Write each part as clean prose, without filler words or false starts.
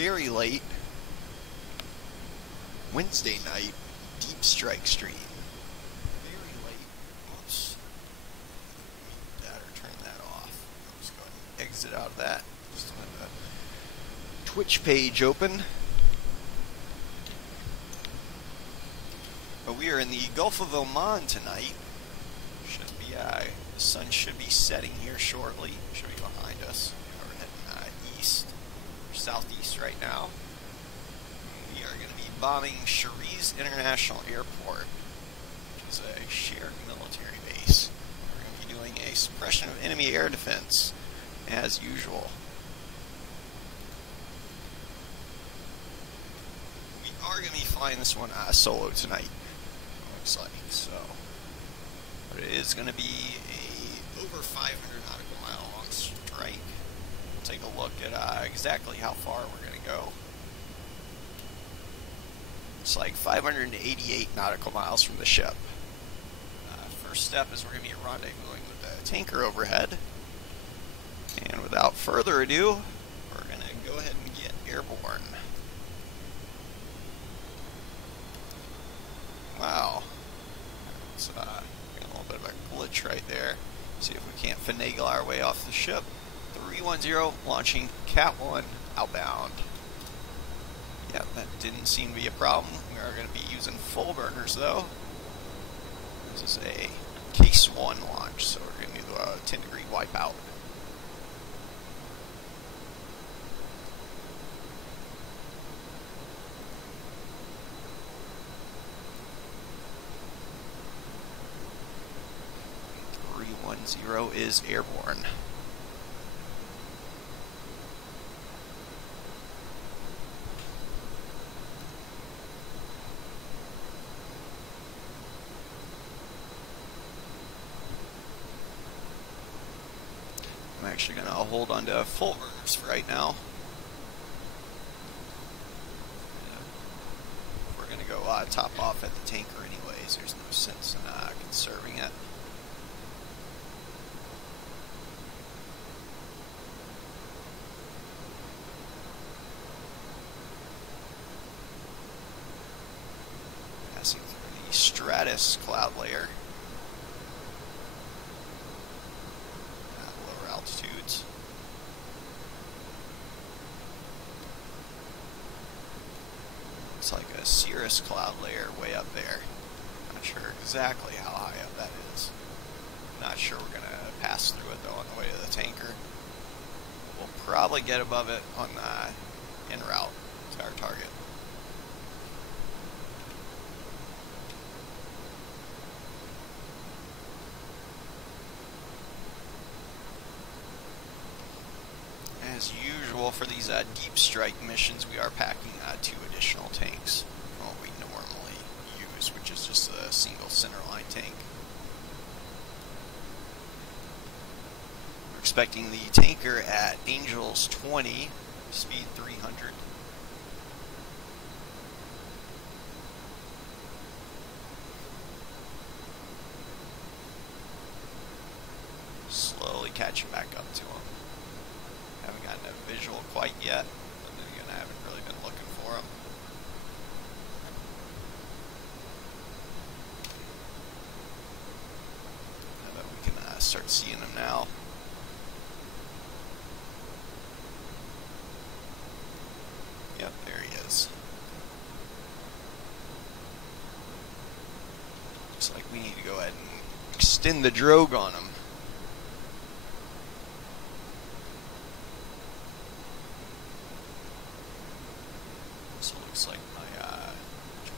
very late Wednesday night deep strike stream. Very late. Oops. Mute that or turn that off. I'll just go ahead and exit out of that. Just have the Twitch page open. But we are in the Gulf of Oman tonight. Should be the sun should be setting here shortly. Should be behind us. We're heading east or southeast right now. We are going to be bombing Shariz International Airport, which is a shared military base. We're going to be doing a suppression of enemy air defense, as usual. We are going to be flying this one solo tonight, looks like. So, but it is going to be a over 500 nautical mile long strike. We'll take a look at exactly how far we're going to go. It's like 588 nautical miles from the ship. First step is we're going to be rendezvousing with the tanker overhead. And without further ado, we're going to go ahead and get airborne. Wow. It's got a little bit of a glitch right there. See if we can't finagle our way off the ship. 310 launching Cat 1 outbound. Yeah, that didn't seem to be a problem. We are going to be using full burners though. This is a case 1 launch, so we're going to do a 10-degree wipeout. Is airborne. I'm actually going to hold on to full burners for right now. We're going to go top off at the tanker anyways. There's no sense in conserving it. Passing through the stratus cloud layer at lower altitudes. Looks like a cirrus cloud layer way up there. Not sure exactly how high up that is. Not sure we're going to pass through it though on the way to the tanker. We'll probably get above it on the en route to our target. As usual for these deep strike missions, we are packing 2 additional tanks from what we normally use, which is just a single centerline tank. We're expecting the tanker at Angels 20, speed 300. Slowly catching back up to him. Haven't gotten a visual quite yet, but then again, I haven't really been looking for them. But we can start seeing them now. Yep, there he is. Looks like we need to go ahead and extend the drogue on him. Looks like my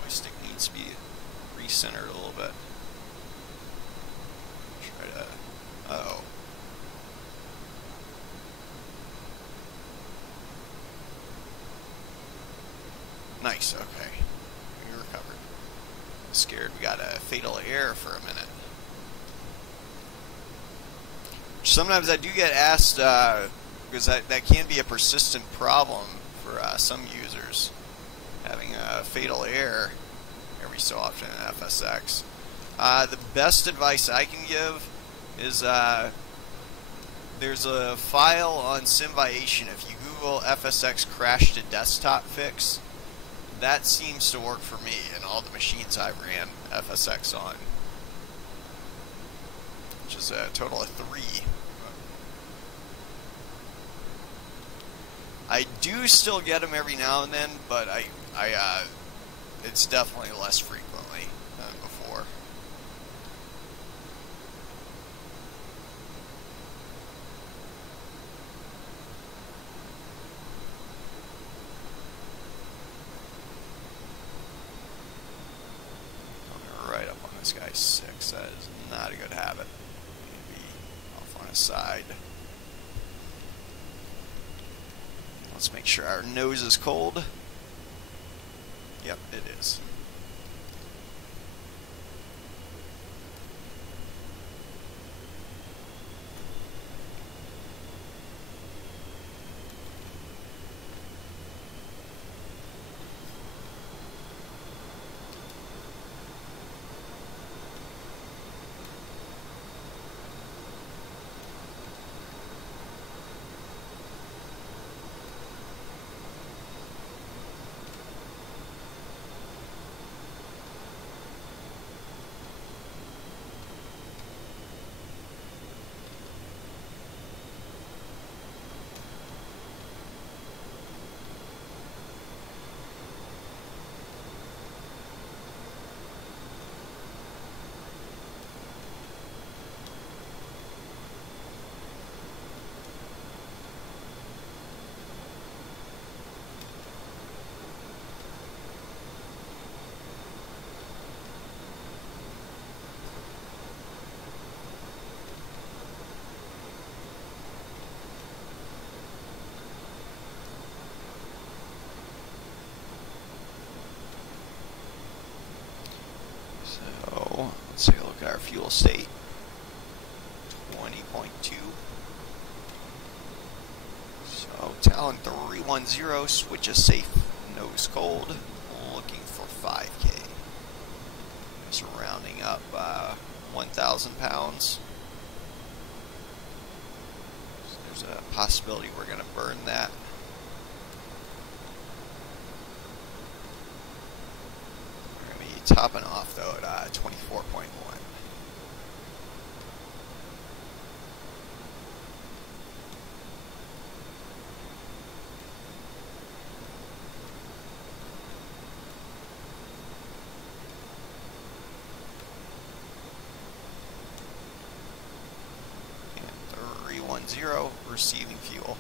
joystick needs to be recentered a little bit. Try to. Uh-oh. Nice. Okay, we recovered. Scared we got a fatal error for a minute. Sometimes I do get asked because that can be a persistent problem for some users. Having a fatal error every so often in FSX. The best advice I can give is there's a file on Simviation. If you Google Google FSX crash to desktop fix. That seems to work for me in all the machines I ran FSX on, which is a total of 3. I do still get them every now and then, but it's definitely less frequently than before. Coming right up on this guy's 6. That is not a good habit. Maybe off on his side. Let's make sure our nose is cold. Yep, it is. So let's take a look at our fuel state. 20.2. So Talon 310 switches safe, nose cold, looking for 5K. Just rounding up 1,000 pounds. So there's a possibility we're going to burn that. Topping off though at 24.1. And 310 receiving fuel.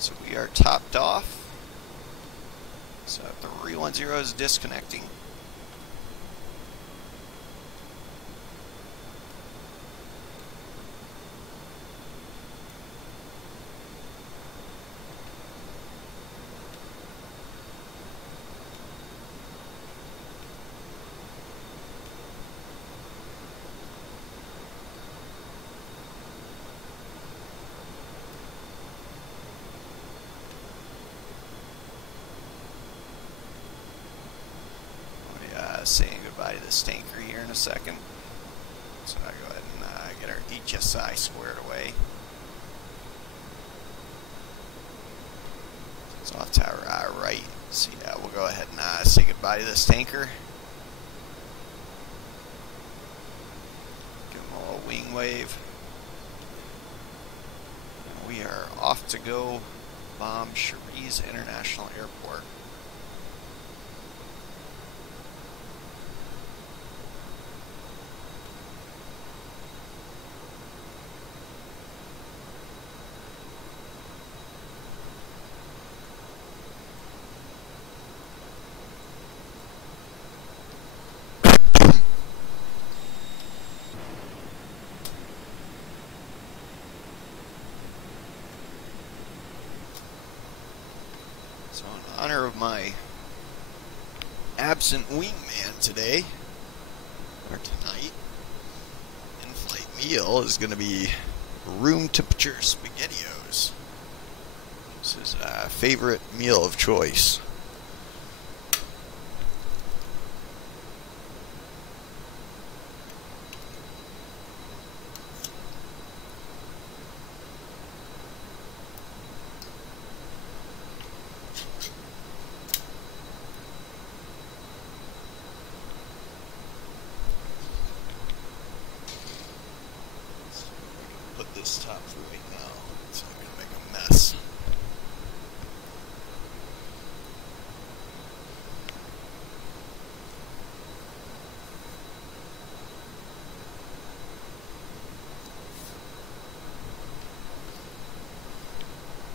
So we are topped off. So 310 is disconnecting. saying goodbye to this tanker here in a second. So I'll go ahead and get our HSI squared away. It's off to our right. So yeah, we'll go ahead and say goodbye to this tanker. Give him a little wing wave. And we are off to go bomb Cherise International Airport. So in honor of my absent wingman today, or tonight, in-flight meal is going to be room temperature SpaghettiOs. This is a favorite meal of choice. Put this top right now, so I'm going to make a mess.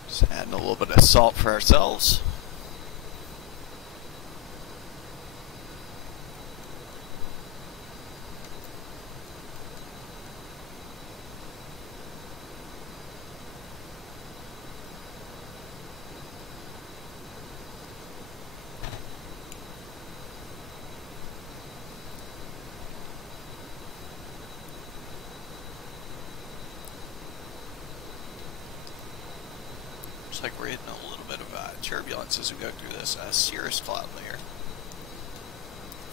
Just adding a little bit of salt for ourselves. Looks like we're hitting a little bit of turbulence as we go through this cirrus cloud layer.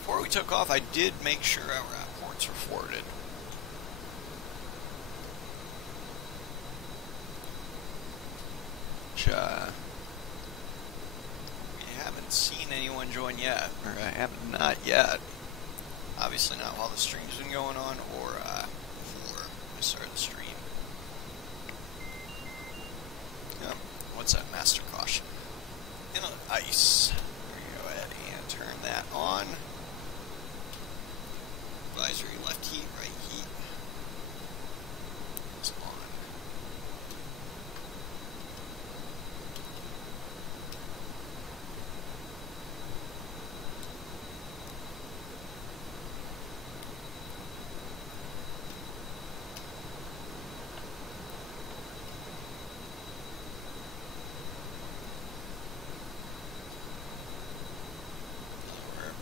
Before we took off, I did make sure our ports were forwarded. Which, we haven't seen anyone join yet, or I have not yet. Obviously not while the stream's been going on, or before I started the stream. What's that? Master caution. Inlet ice. We're going to go ahead and turn that on. Advisory left heat, right heat. It's on.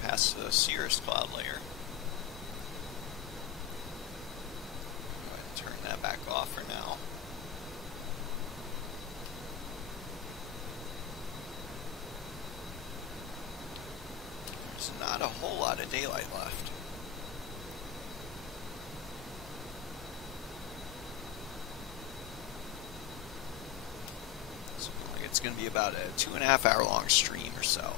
Past the cirrus cloud layer. Go ahead and turn that back off for now. There's not a whole lot of daylight left. So it's going to be about a 2.5 hour long stream or so.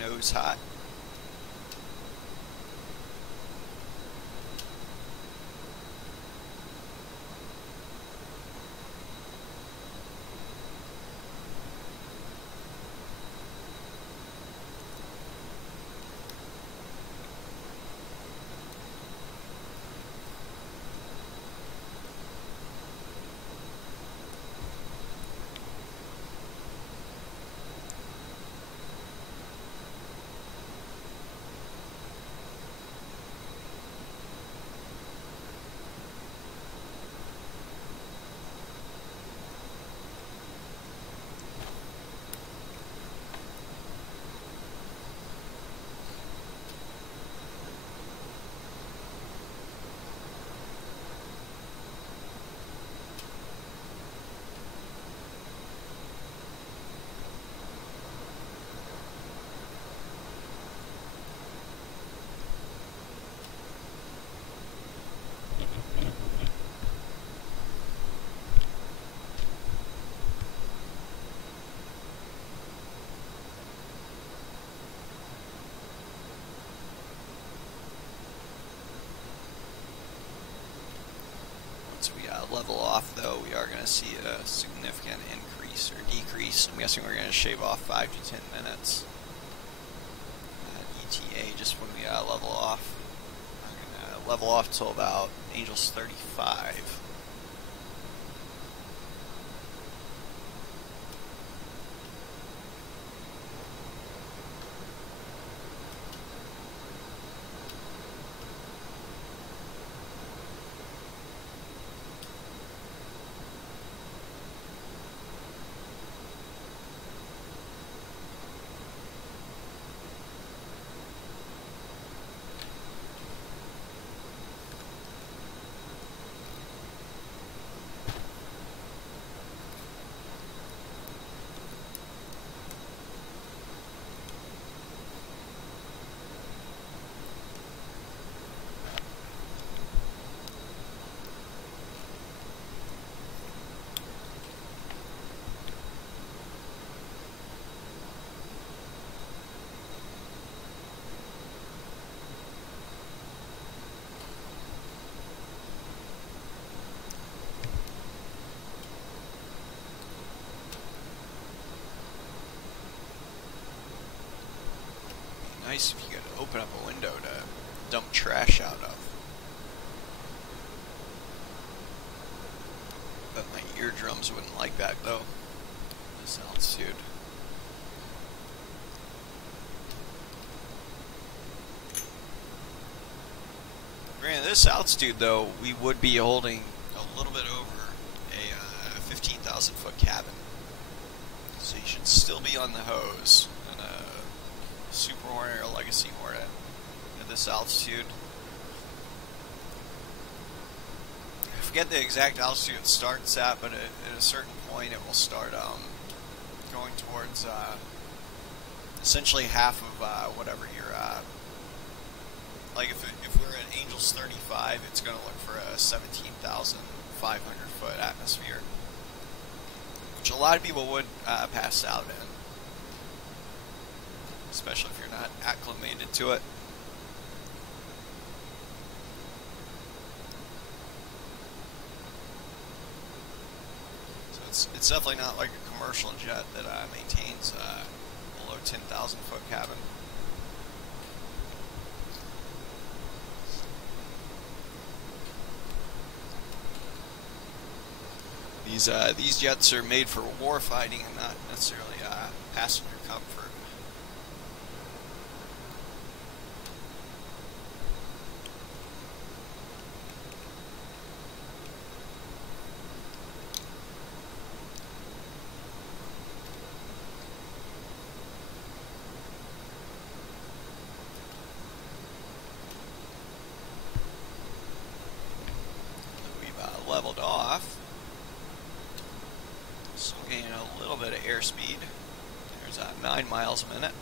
Nose hot. level off, though, we are going to see a significant increase or decrease. I'm guessing we're going to shave off 5 to 10 minutes. ETA just when we level off. I'm going to level off till about Angels 35. Nice if you could open up a window to dump trash out of. But my eardrums wouldn't like that though. This altitude. Granted, this altitude though, we would be holding a little bit over a 15,000 foot cabin. So you should still be on the hose. Superhornet or Legacy Hornet at this altitude. I forget the exact altitude it starts at, but at a certain point it will start going towards essentially half of whatever you're like if we're at Angels 35, it's going to look for a 17,500 foot atmosphere, which a lot of people would pass out in. Especially if you're not acclimated to it. So it's definitely not like a commercial jet that maintains below 10,000 foot cabin. These jets are made for war fighting and not necessarily passenger comfort. Leveled off, so gaining a little bit of airspeed. There's 9 miles a minute.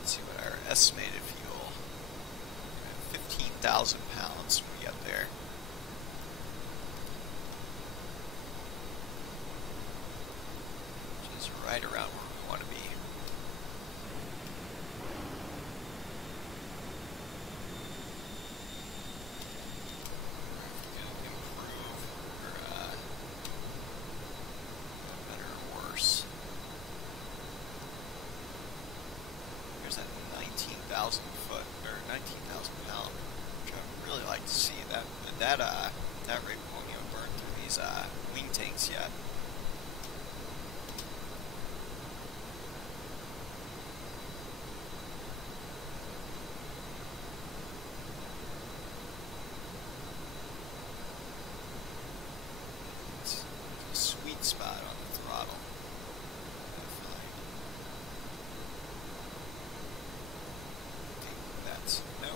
Let's see what our estimated fuel. 15,000 pounds when we get there. Right around where we want to be. Improve or better or worse. There's that 19,000 foot or 19,000 pound, which I'd really like to see. That rate won't even burn through these wing tanks yet. Spot on the throttle. Definitely. That's no.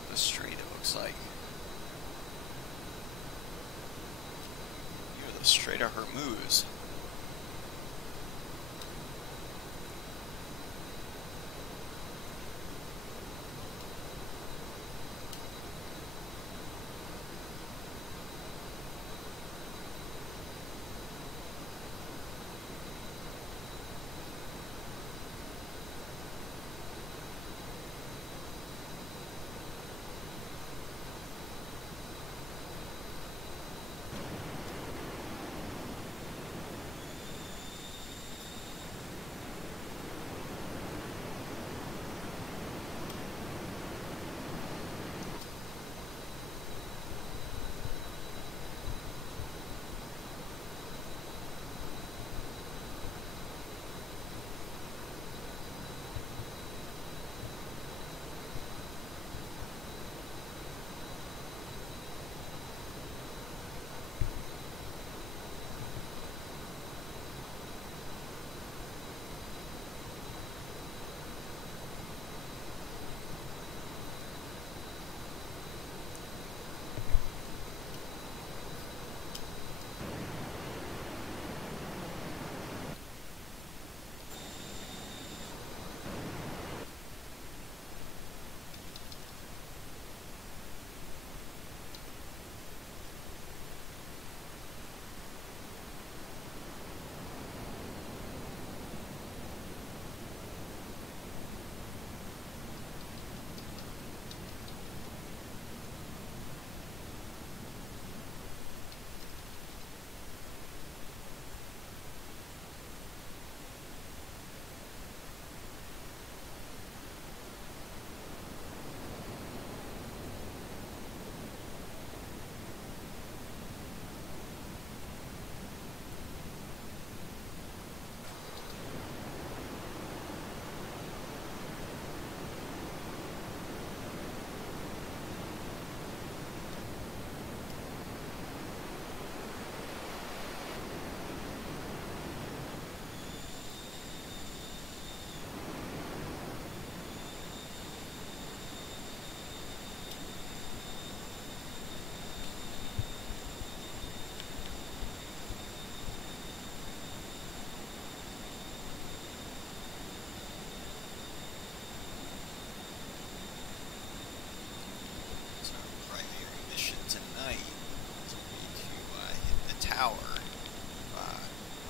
up the street, it looks like. You're the Strait of Hormuz.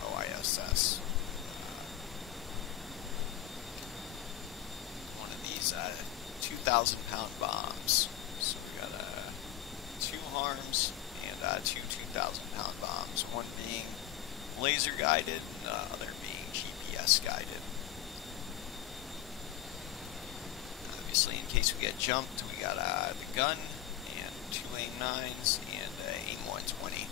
OISS. One of these 2,000-pound bombs. So we got 2 harms and 2 2,000-pound bombs. One being laser guided, and the other being GPS guided. Obviously, in case we get jumped, we got the gun and 2 AIM-9s and AIM-120.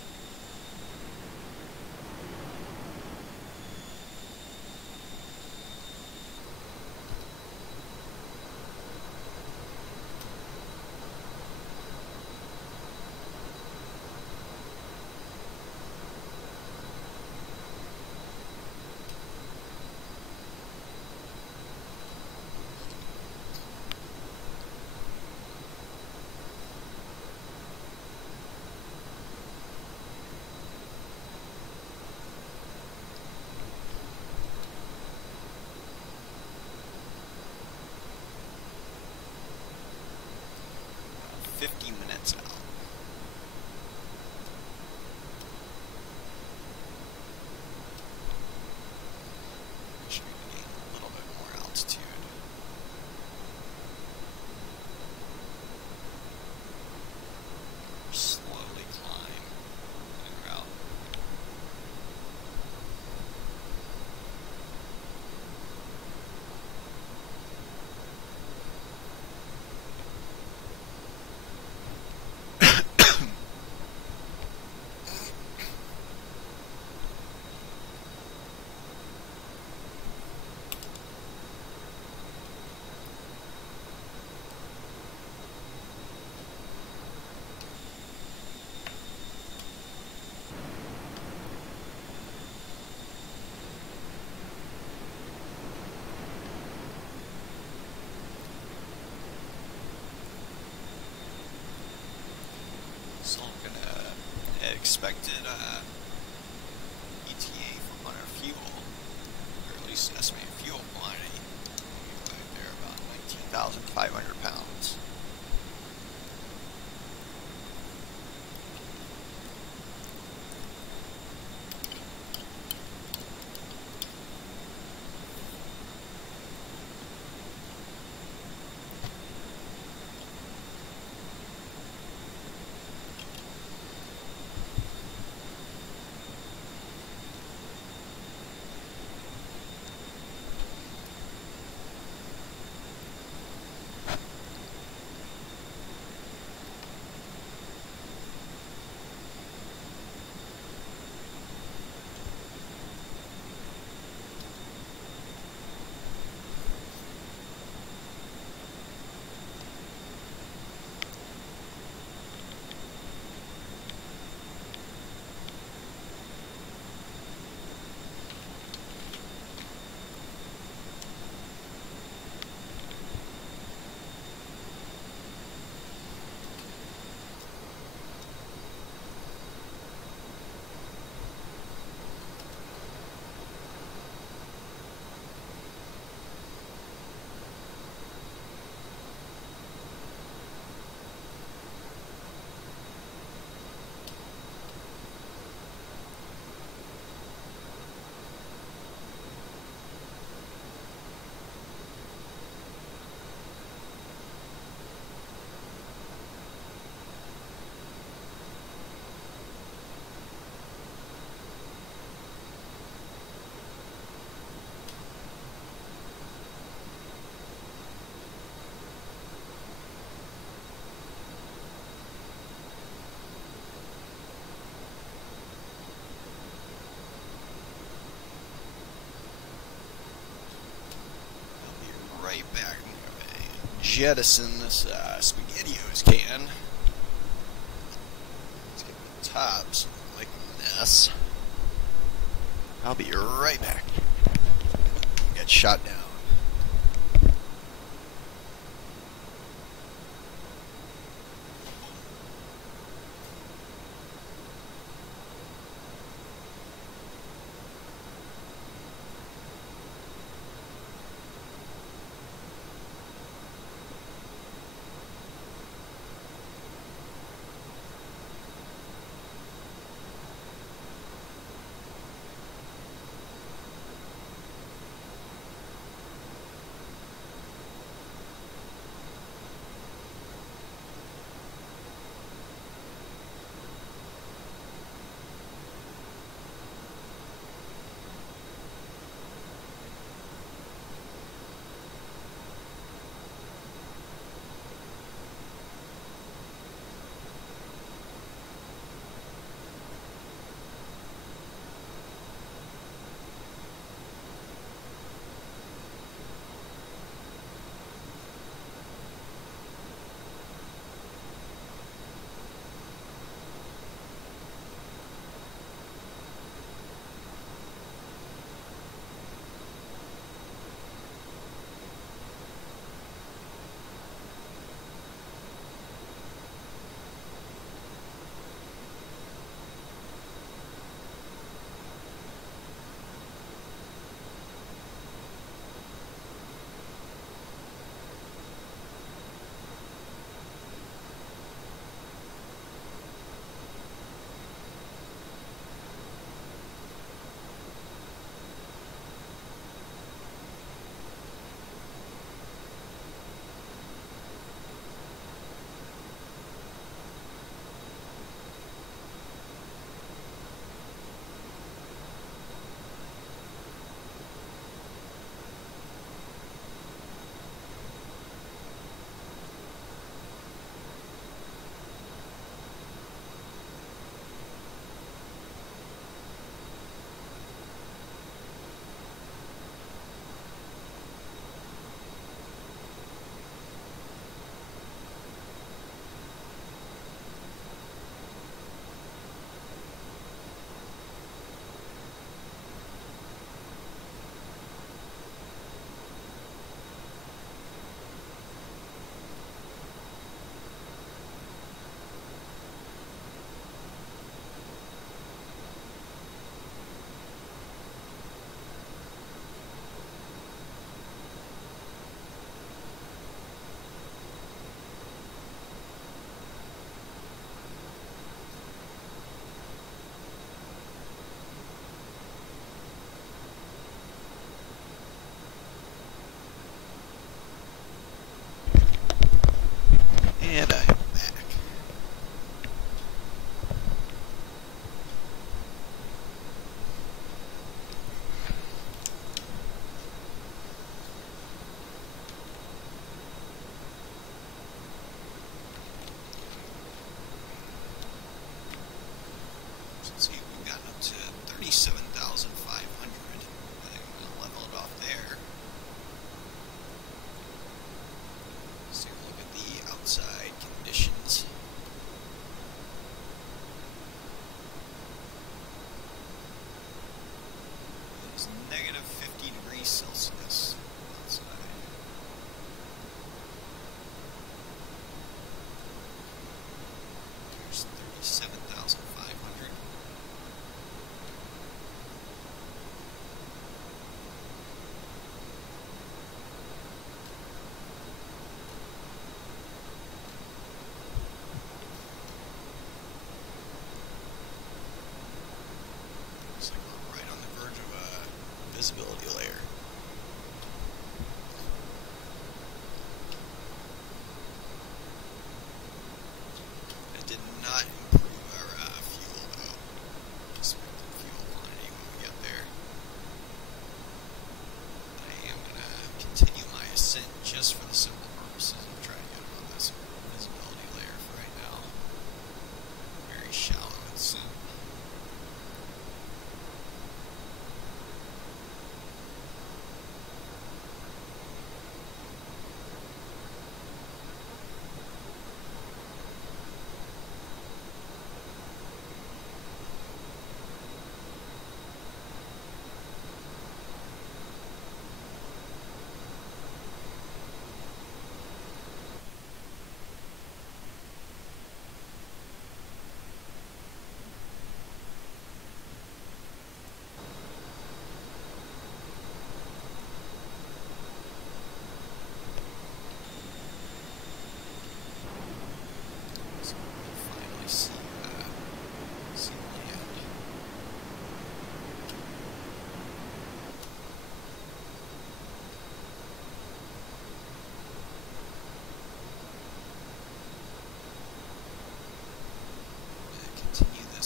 Minutes out. Should be getting a little bit more altitude. Slowly climb en route. expected ETA on our fuel, or at least an estimated fuel quantity. Right there, about 19,500 pounds. Right back. Jettison this SpaghettiOs can. Let's get the tops like this. I'll be right back. Get shot down.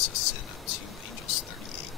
gets us in up to Angels 38.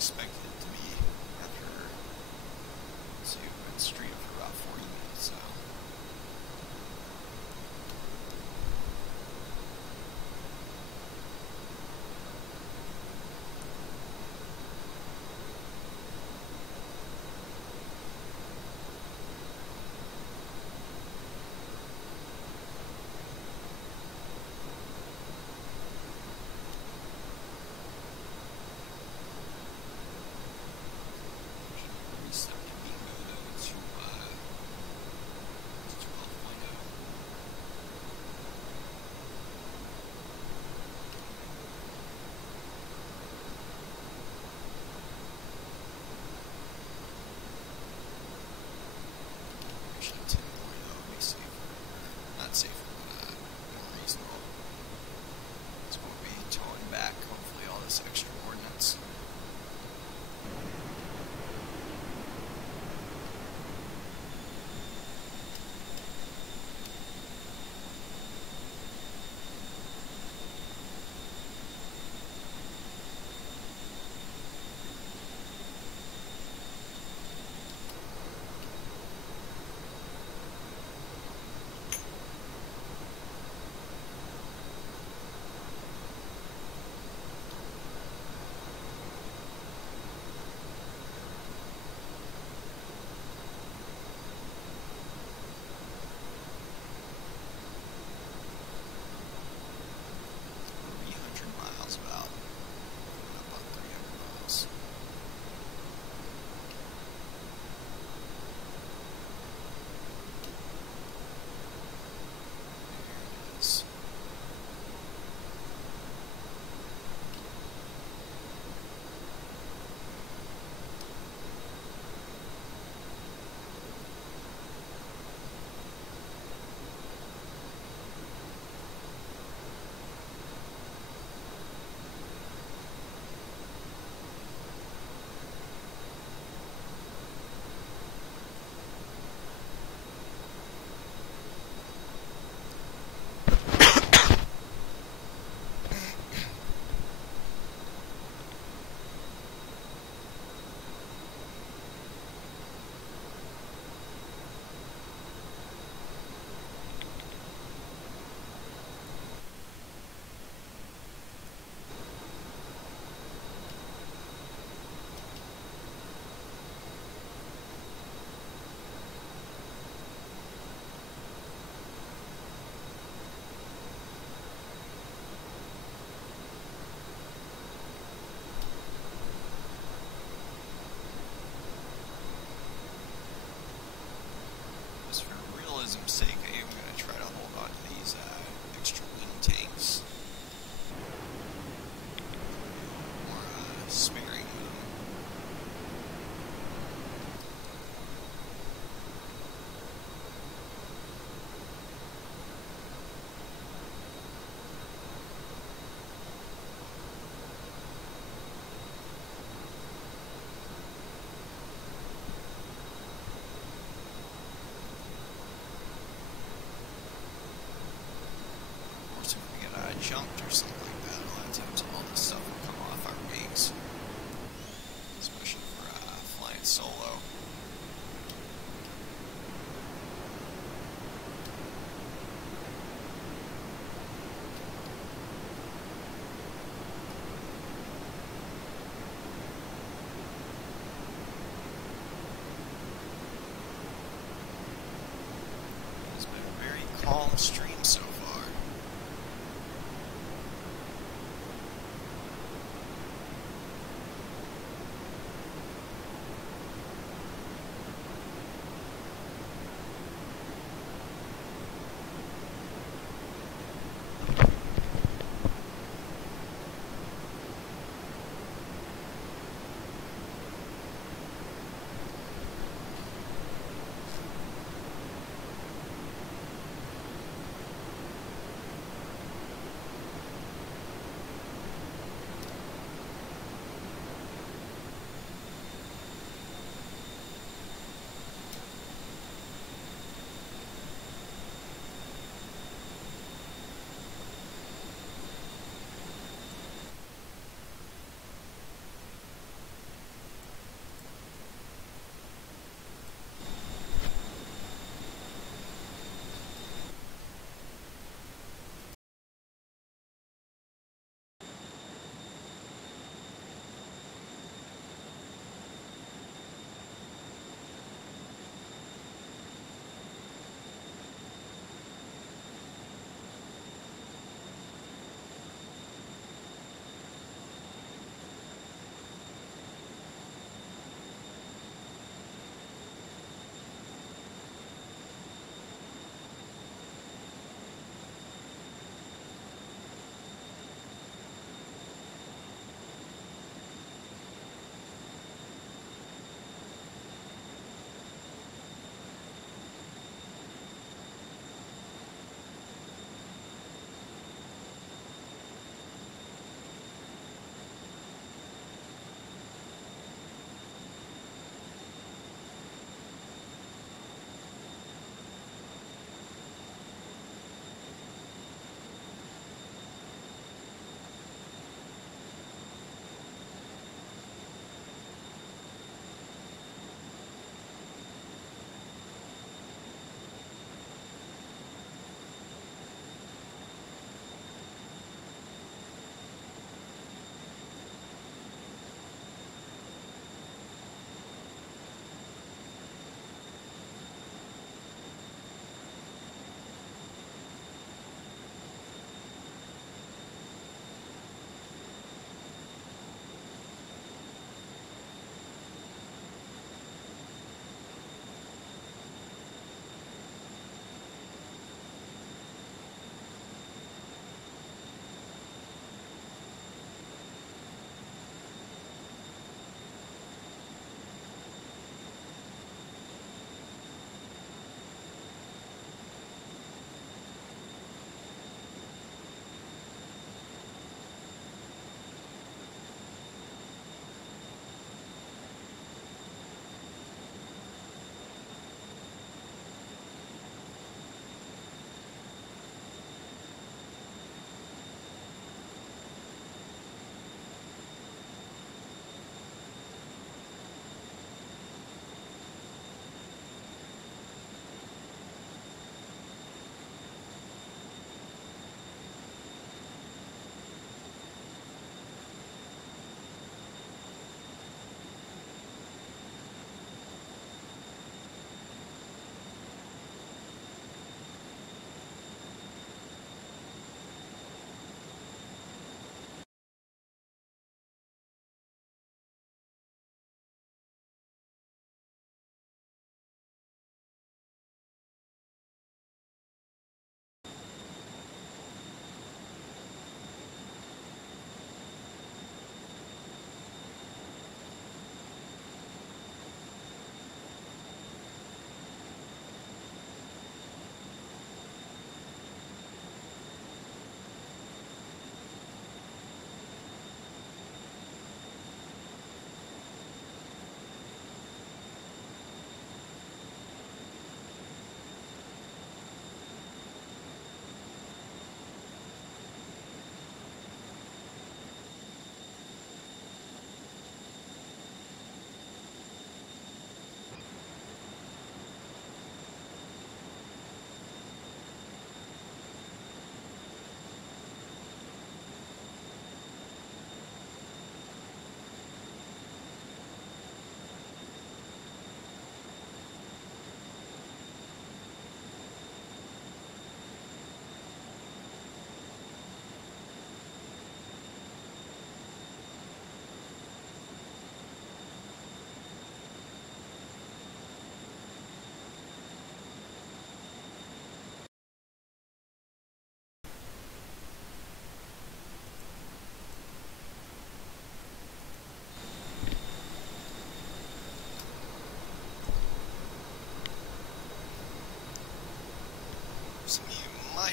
expected it to be after, let's see, we've been streaming for about 40 minutes now. Not safer, but more reasonable. So we'll be towing back, hopefully, all this extra ordnance. Just for realism's sake, I am going to try to hold on to these extra wind tanks. Or sparing them. If we get jumped or something like that, a lot of times all this stuff will come off our wings, especially for flying solo. It's been a very calm stream so far.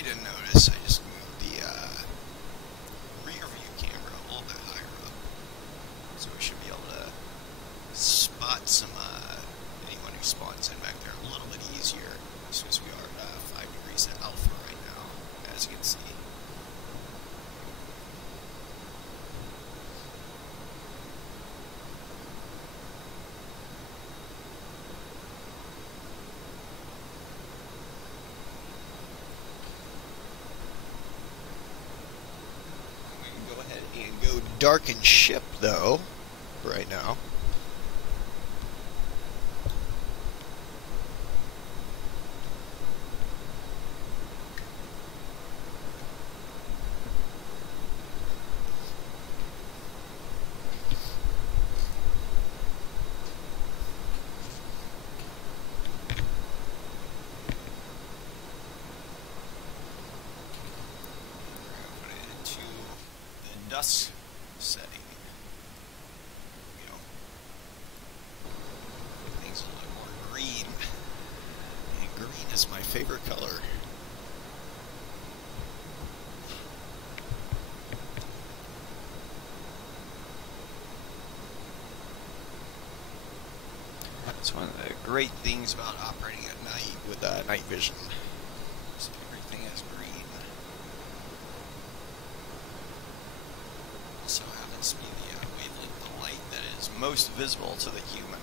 didn't notice, I just moved the rear view camera a little bit higher up, so we should be able to spot some anyone who spawns in back there a little bit easier, since we are at 5 degrees at alpha right now, as you can see. And go darken ship though right now. Dusk setting. You know, things a little more green, and green is my favorite color. That's one of the great things about operating at night with night vision. So everything is green. Also happens to be the wavelength of light that is most visible to the human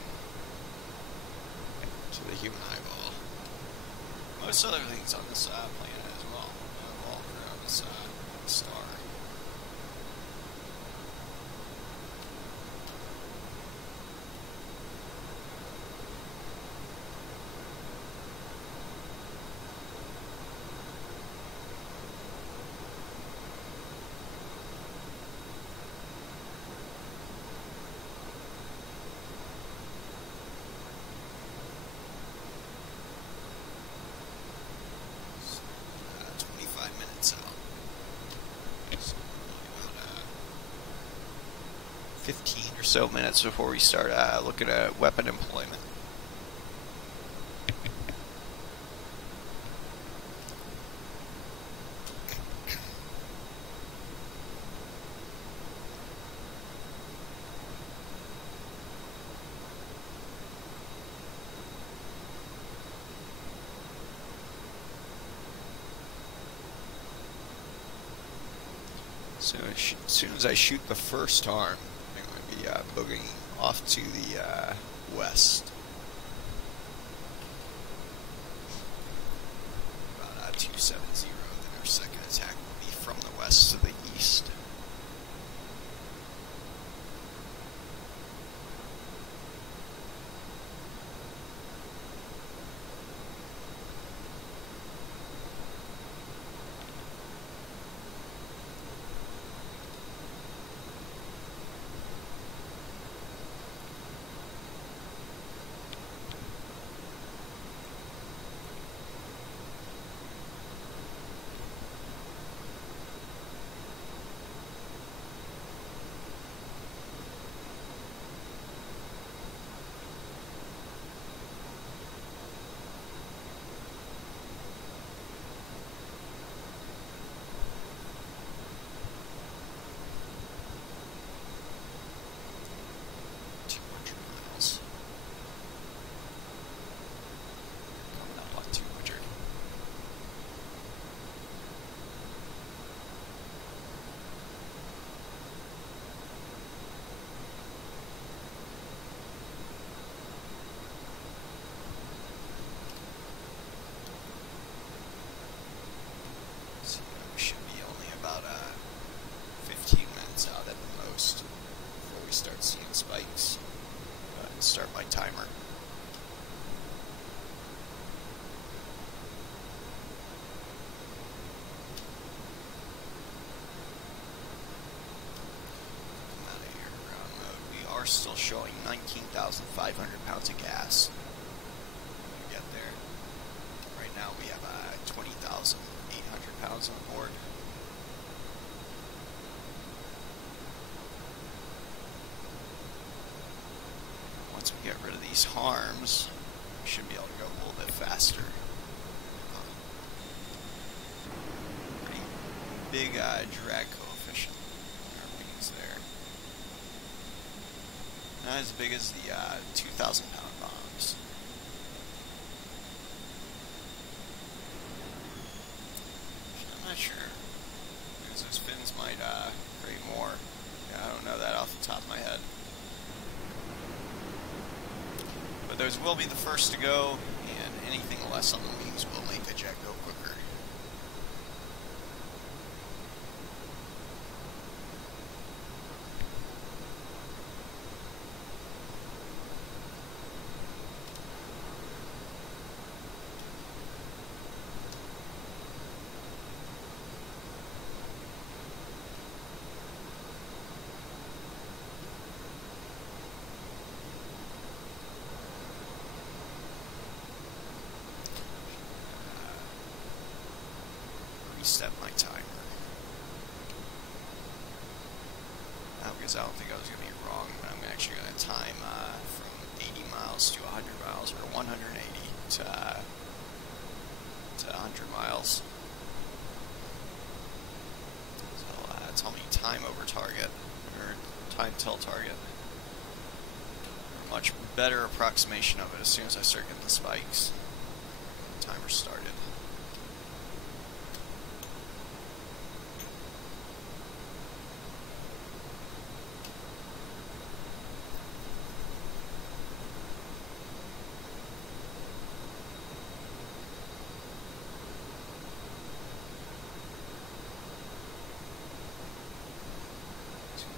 eyeball. Most other things on this planet as well revolve around this star. So, about 15 or so minutes before we start looking at weapon employment. So as soon as I shoot the first harm, I'm going to be boogieing off to the west. About 270, then our second attack will be from the west to the east. Start seeing spikes. Go ahead and start my timer. Out of air ground mode. We are still showing 19,500 pounds of gas. When we get there. Right now we have 20,800 pounds on board. Once we get rid of these harms, we should be able to go a little bit faster. big drag coefficient. Our wings there. Not as big as the 2,000 pound bombs. I'm not sure. Because those fins might create more. Yeah, I don't know that off the top of my head. But those will be the first to go, and anything less on the wings will make the jet go quicker. Reset my timer. Because I don't think I was going to be wrong, but I'm actually going to time from 80 miles to 100 miles, or 180 to 100 miles. So tell me time over target, or time till target. A much better approximation of it as soon as I start getting the spikes. The timer started.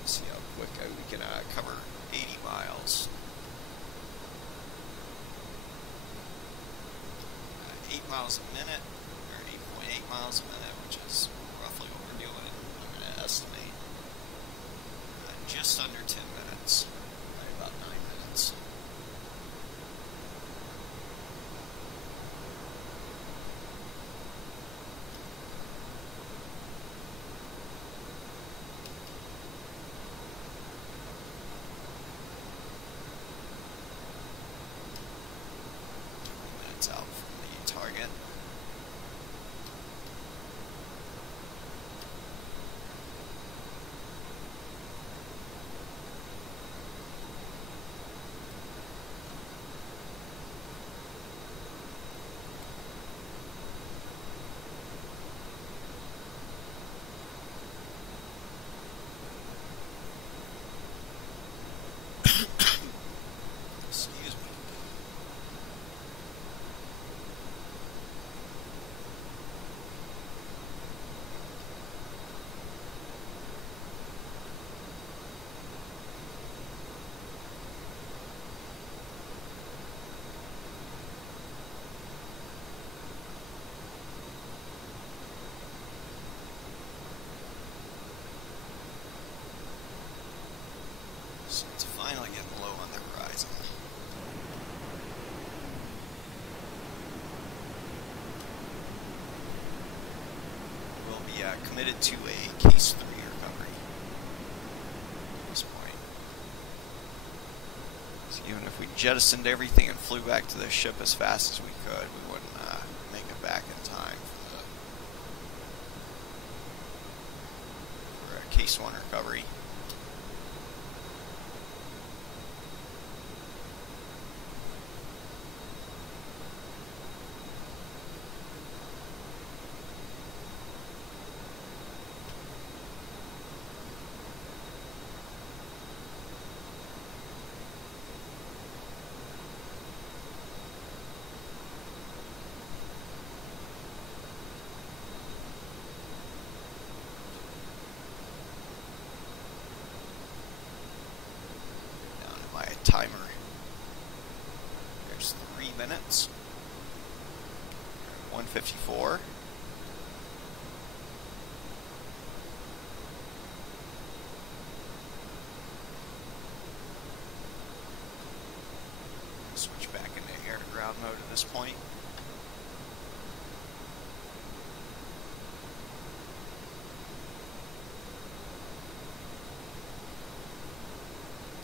See how quick we can cover 80 miles. 8 miles a minute, or 8.8 miles a minute, which is roughly what we're doing. I'm going to estimate just under 10 minutes, right about 9 minutes. Out from the target. Excuse me. So it's finally getting low on the horizon. We'll be committed to a Case 3 recovery at this point. So even if we jettisoned everything and flew back to the ship as fast as we could, we wouldn't make it back in time for a Case 1 recovery. Timer. There's 3 minutes. 1:54. Switch back into air to ground mode at this point.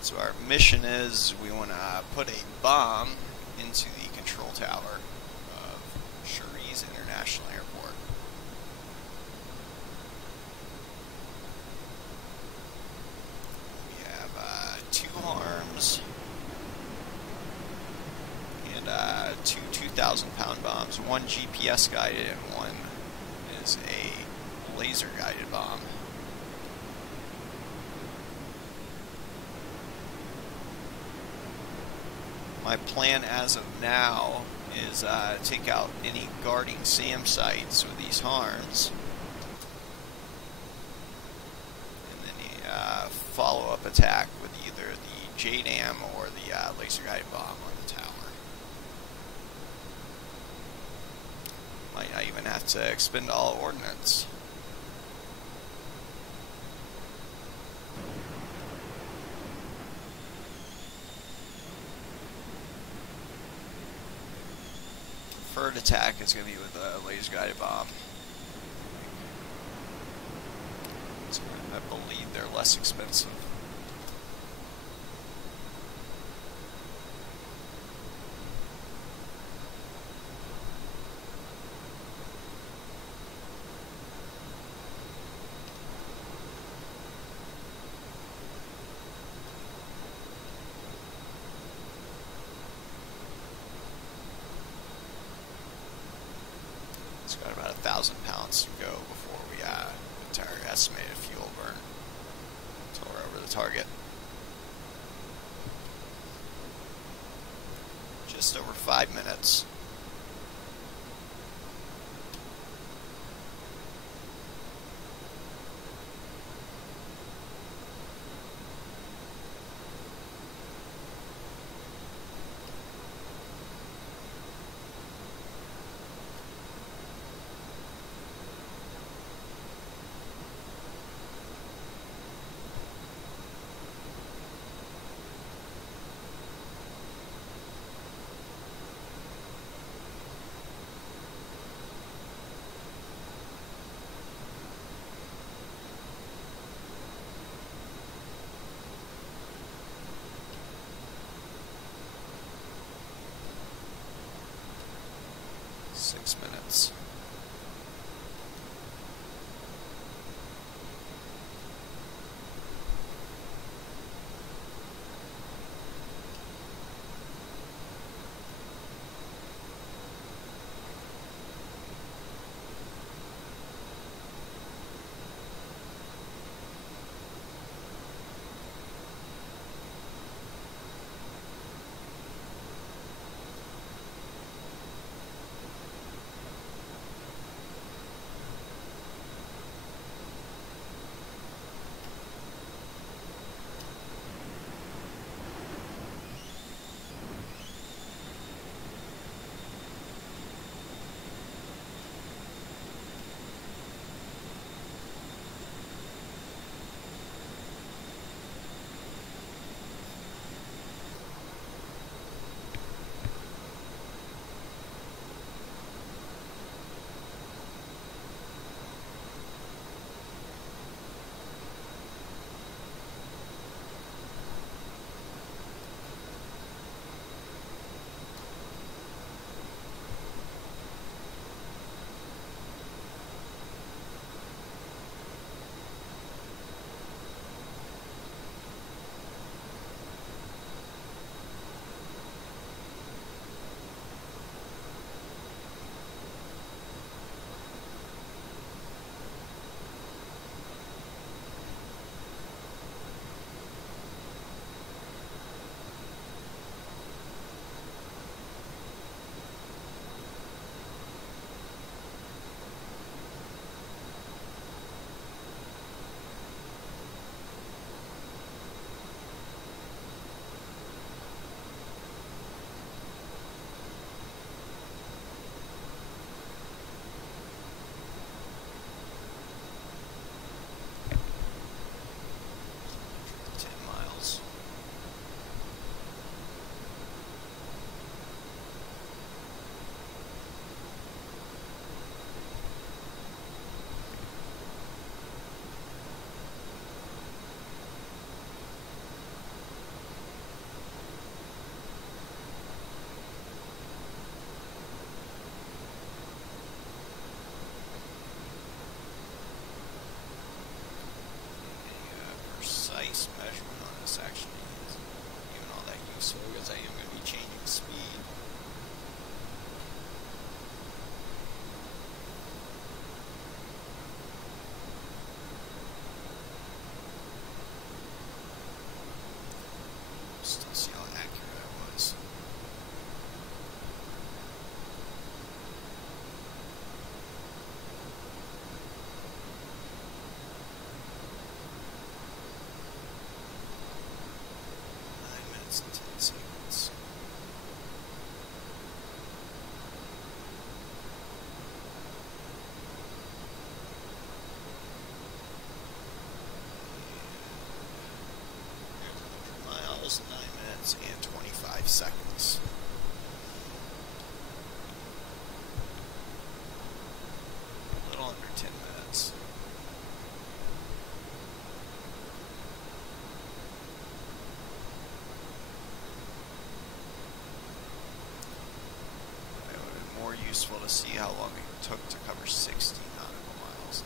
So our mission is we want to put a bomb into the control tower of Shuri's International Airport. 1,000-pound bombs. One GPS guided and one is a laser guided bomb. My plan as of now is take out any guarding SAM sites with these harms, and then follow-up attack with either the JDAM or the laser-guided bomb on the tower. Might not even have to expend all ordnance. Preferred attack is going to be with a laser-guided bomb. So I believe they're less expensive. It's got about 1,000 pounds to go before we hit our estimated fuel burn until we're over the target. Just over 5 minutes. Six minutes. minutes and 10 seconds. Miles, 9 minutes and 25 seconds. A little under 10 minutes. It would have been more useful to see how long it took to cover 60 nautical miles.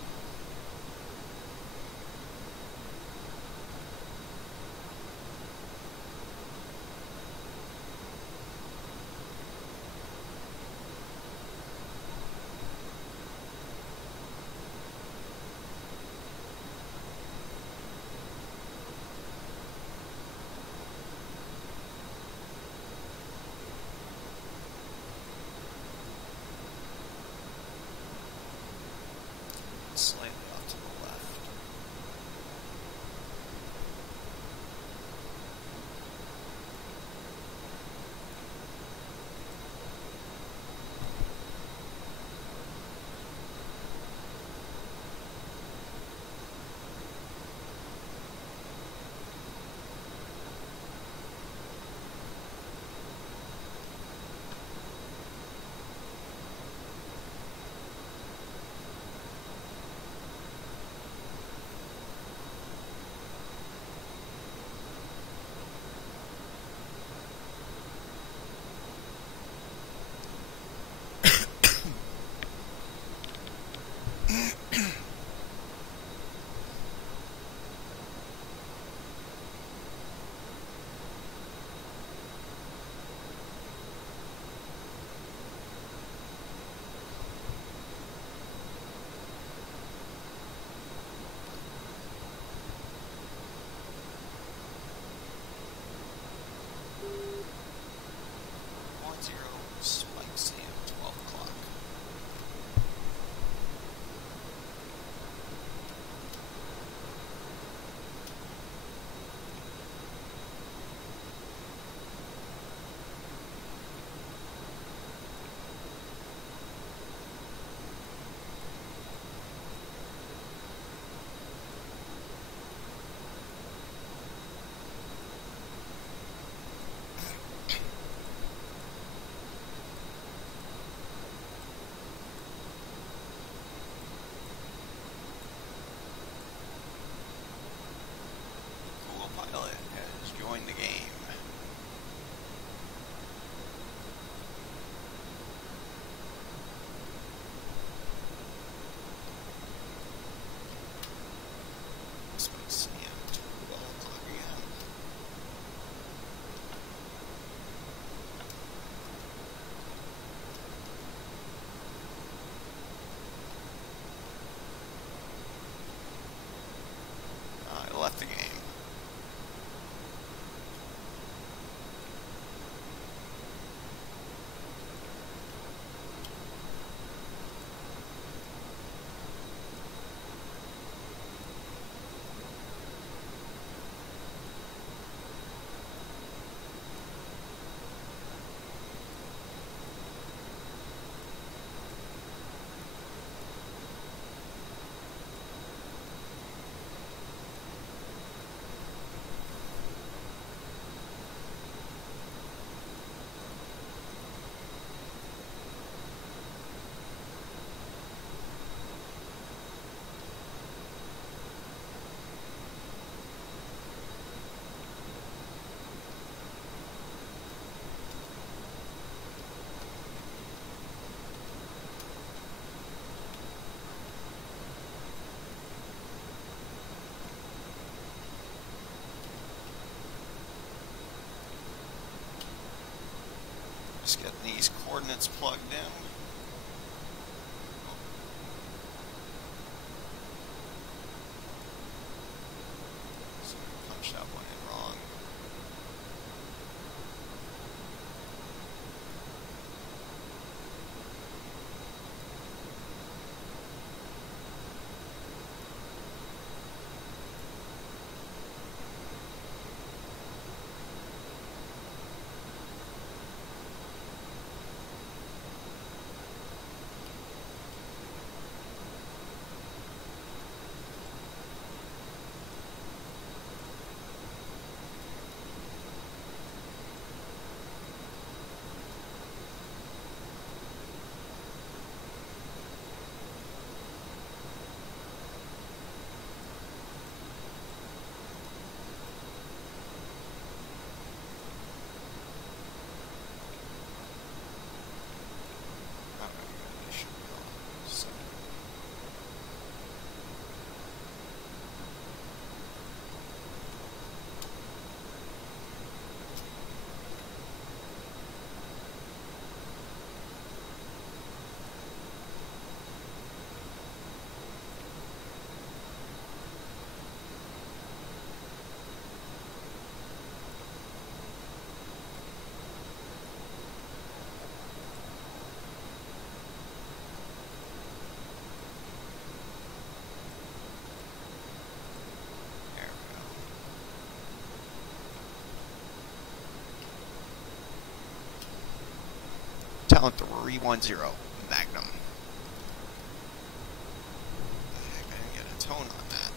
Slightly off to the left. Spike Sam, 12 o'clock. Pilot has joined the game. Spike Sam, 12 o'clock again. I left the game. Just getting these coordinates plugged in. So I punched that one in wrong. Talon 310 Magnum. I didn't get a tone on that.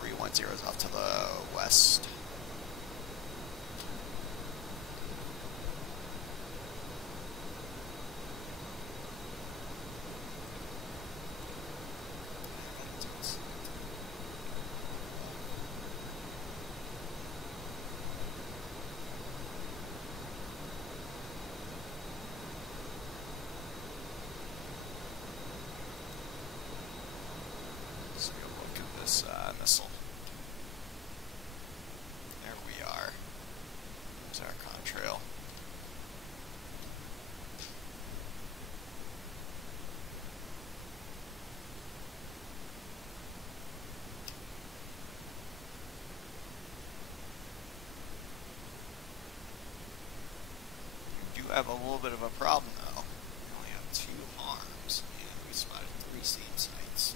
310 is off to the west. Let's take a look at this missile. There we are. There's our contrail. We do have a little bit of a problem though. We only have 2 arms and we spotted 3 seed sites.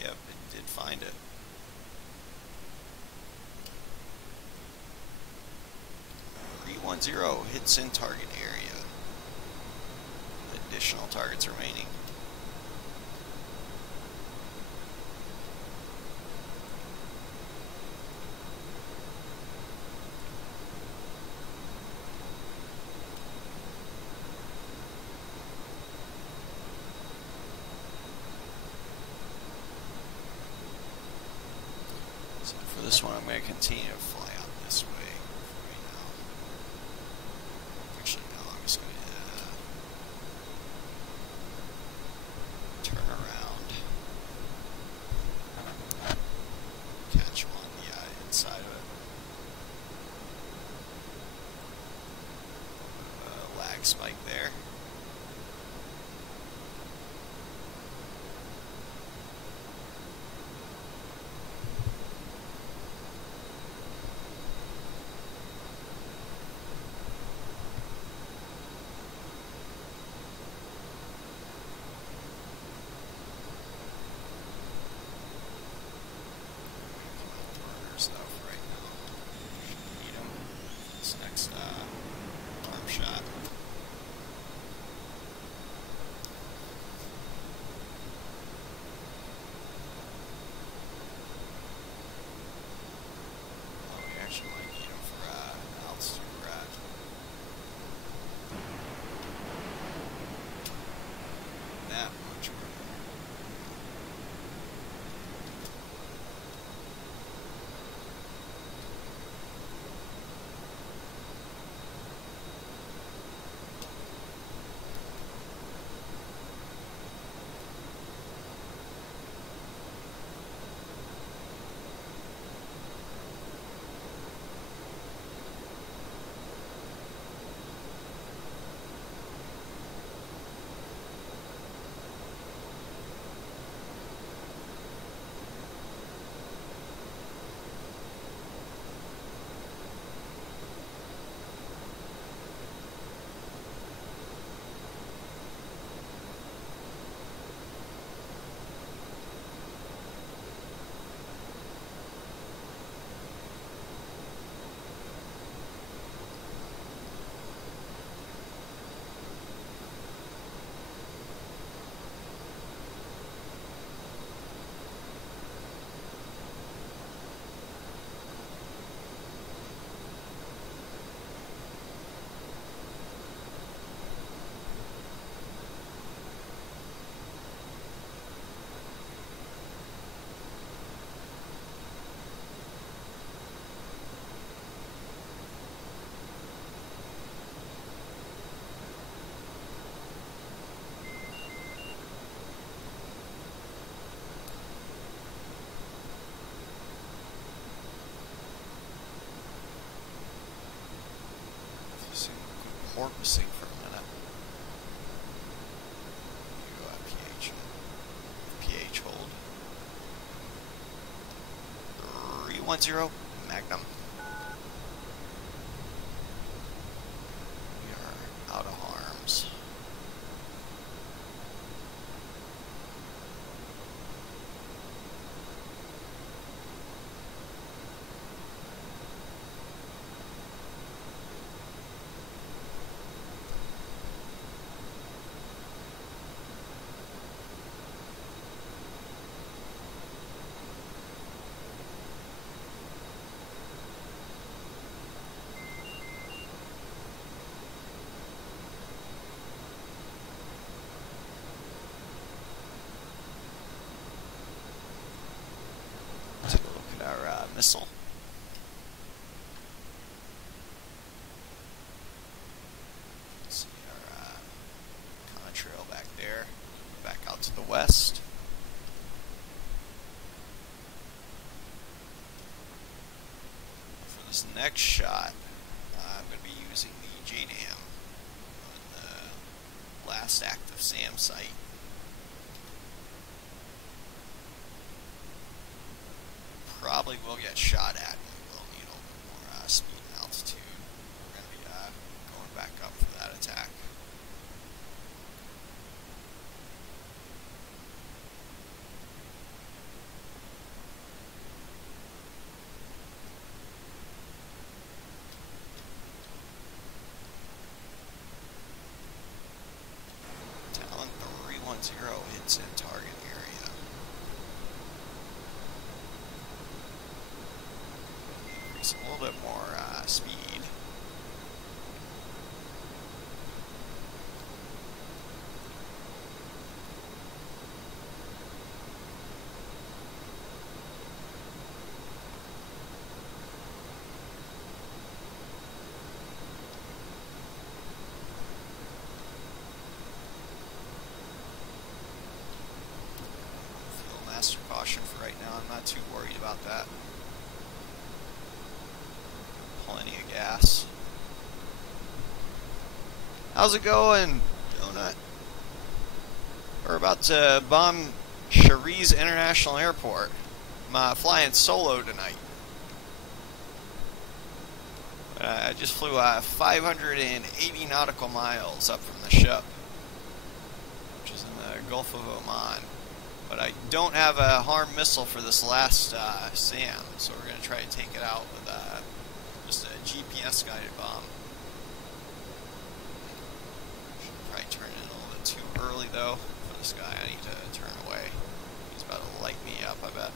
Yep, it did find it. .310 hits in target area. Additional targets remaining. So for this one, I'm going to continue to fly out this way right now. Actually, no, I'm just going to turn around, catch him on the inside of it. Lag spike there. Stuff right now. Need him. This next arm shot. Oh, we actually might need him for altitude rat. That much room. porpoising for a minute. You PH hold. 310 Magnum. We are out of harms. Missile. See our contrail back there. Back out to the west. For this next shot, I'm going to be using the JDAM on the last active SAM site. Probably will get shot at, and we'll need a little bit more speed and altitude. We're going to be going back up for that attack. Talon 310 hits in target area. A little bit more speed. Fuel master caution for right now. I'm not too worried about that. Plenty of gas. How's it going, Donut? We're about to bomb Cherise International Airport. I'm flying solo tonight. I just flew 580 nautical miles up from the ship, which is in the Gulf of Oman. But I don't have a harm missile for this last SAM, so we're going to try to take it out with just a GPS guided bomb. Should probably turn it in a little bit too early though for this guy. I need to turn away. He's about to light me up, I bet.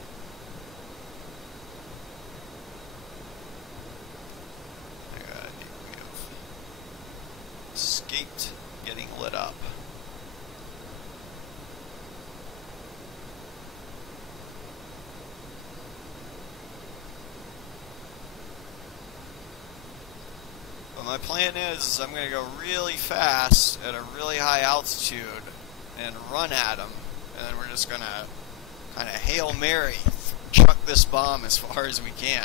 We have escaped getting lit up. My plan is I'm going to go really fast at a really high altitude and run at them, and then we're just going to kind of Hail Mary chuck this bomb as far as we can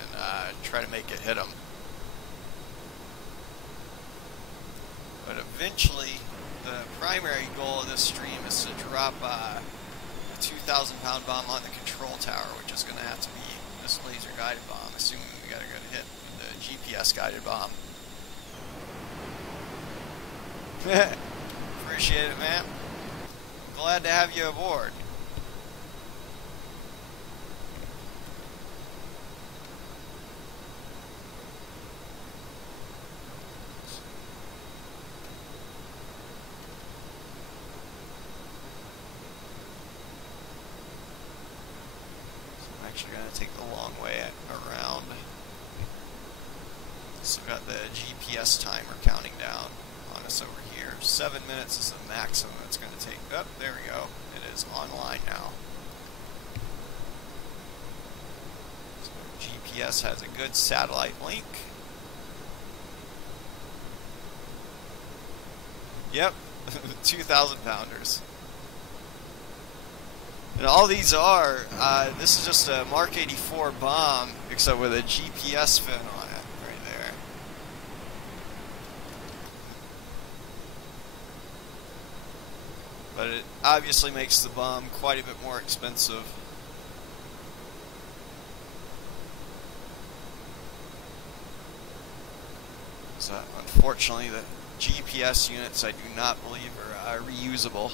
and try to make it hit them. But eventually the primary goal of this stream is to drop a 2,000-pound bomb on the control tower, which is going to have to be this laser guided bomb, assuming we got a good hit with the GPS guided bomb. Appreciate it, man. Glad to have you aboard. So I'm actually going to take the long way around. So I've got the GPS timer counting down on us over here. 7 minutes is the maximum it's going to take. Oh, there we go. It is online now. So GPS has a good satellite link. Yep, 2,000 pounders. And all these are, this is just a Mark 84 bomb, except with a GPS fin on it right there. but it obviously makes the bomb quite a bit more expensive. So unfortunately, the GPS units I do not believe are reusable.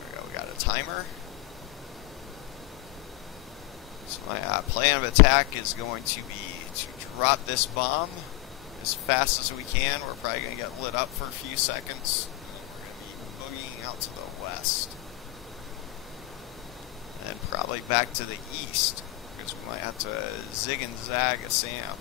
There we go, we got a timer. So my plan of attack is going to be to drop this bomb as fast as we can. We're probably going to get lit up for a few seconds, and then we're going to be boogieing out to the west. And probably back to the east, because we might have to zig and zag a SAM.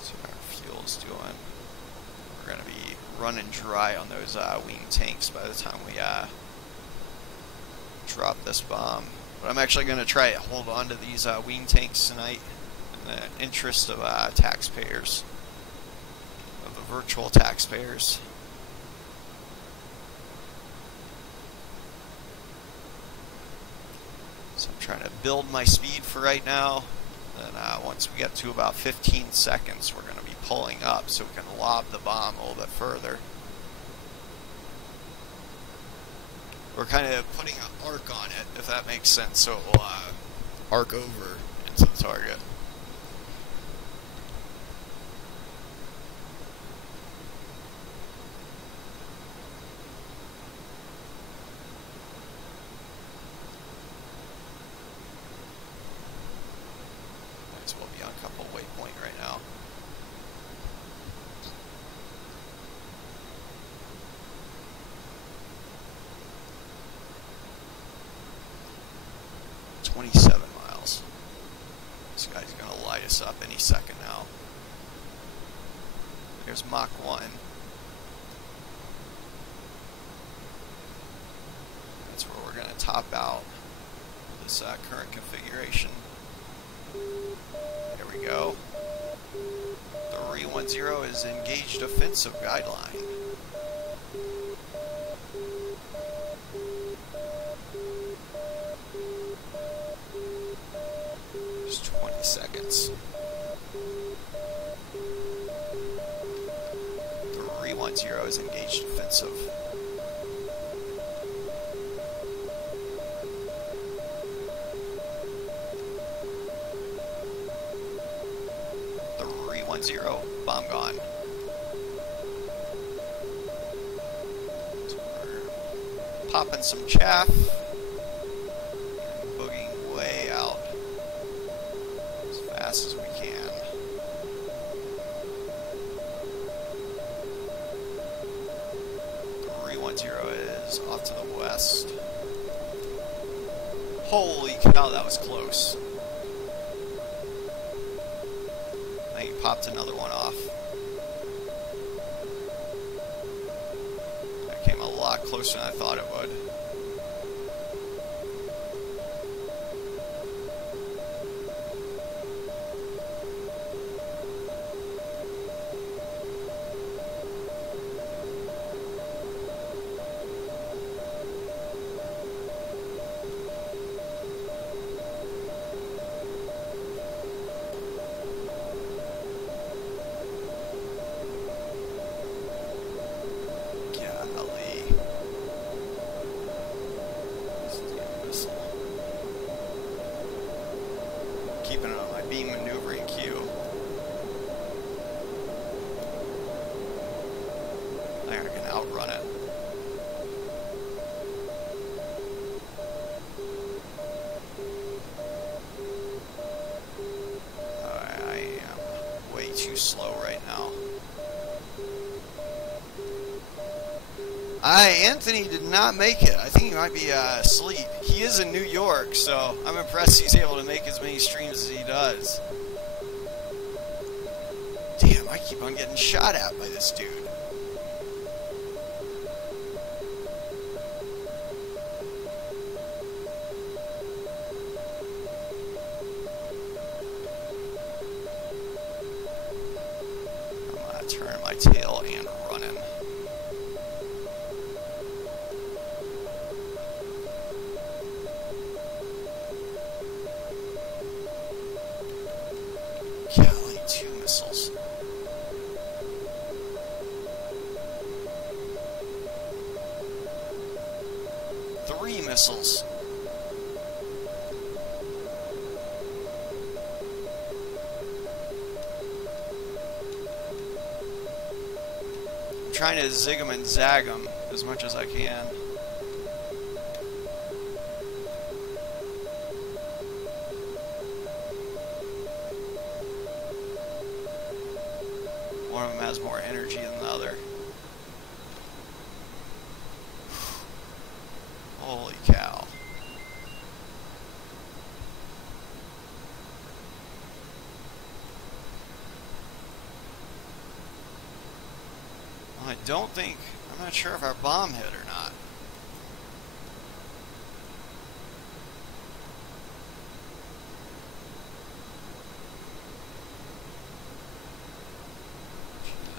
See what our fuel's doing. We're going to be running dry on those wing tanks by the time we drop this bomb. But I'm actually going to try to hold on to these wing tanks tonight in the interest of taxpayers, of the virtual taxpayers. So I'm trying to build my speed for right now. And once we get to about 15 seconds, we're going to be pulling up so we can lob the bomb a little bit further. We're kind of putting an arc on it, if that makes sense, so it will arc over into the target. Might as well be on a couple waypoint right now. $27 miles. This guy's gonna light us up any second now. There's Mach 1. That's where we're gonna top out this current configuration. There we go. The 310 is engaged offensive guideline. Just 20 seconds. The 310 is engaged offensive. The 310, bomb gone. So we're popping some chaff. Boogieing way out as fast as we can. The 310 is off to the west. Holy cow, that was close. I think he popped another one off. That came a lot closer than I thought it would. Keeping it on my beam maneuvering queue. I think I can outrun it. I am way too slow right now. Anthony did not make it. I think he might be asleep. He is in New York, so I'm impressed he's able to make as many streams as he does. Damn, I keep on getting shot at by this dude. missiles. I'm trying to zig them and zag them as much as I can. One of them has more energy than the other. Holy cow. Well, I don't think, I'm not sure if our bomb hit or not.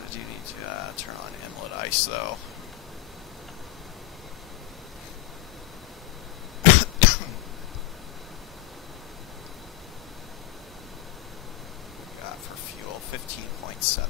I do need to turn on inlet ice though. For fuel, 15.7.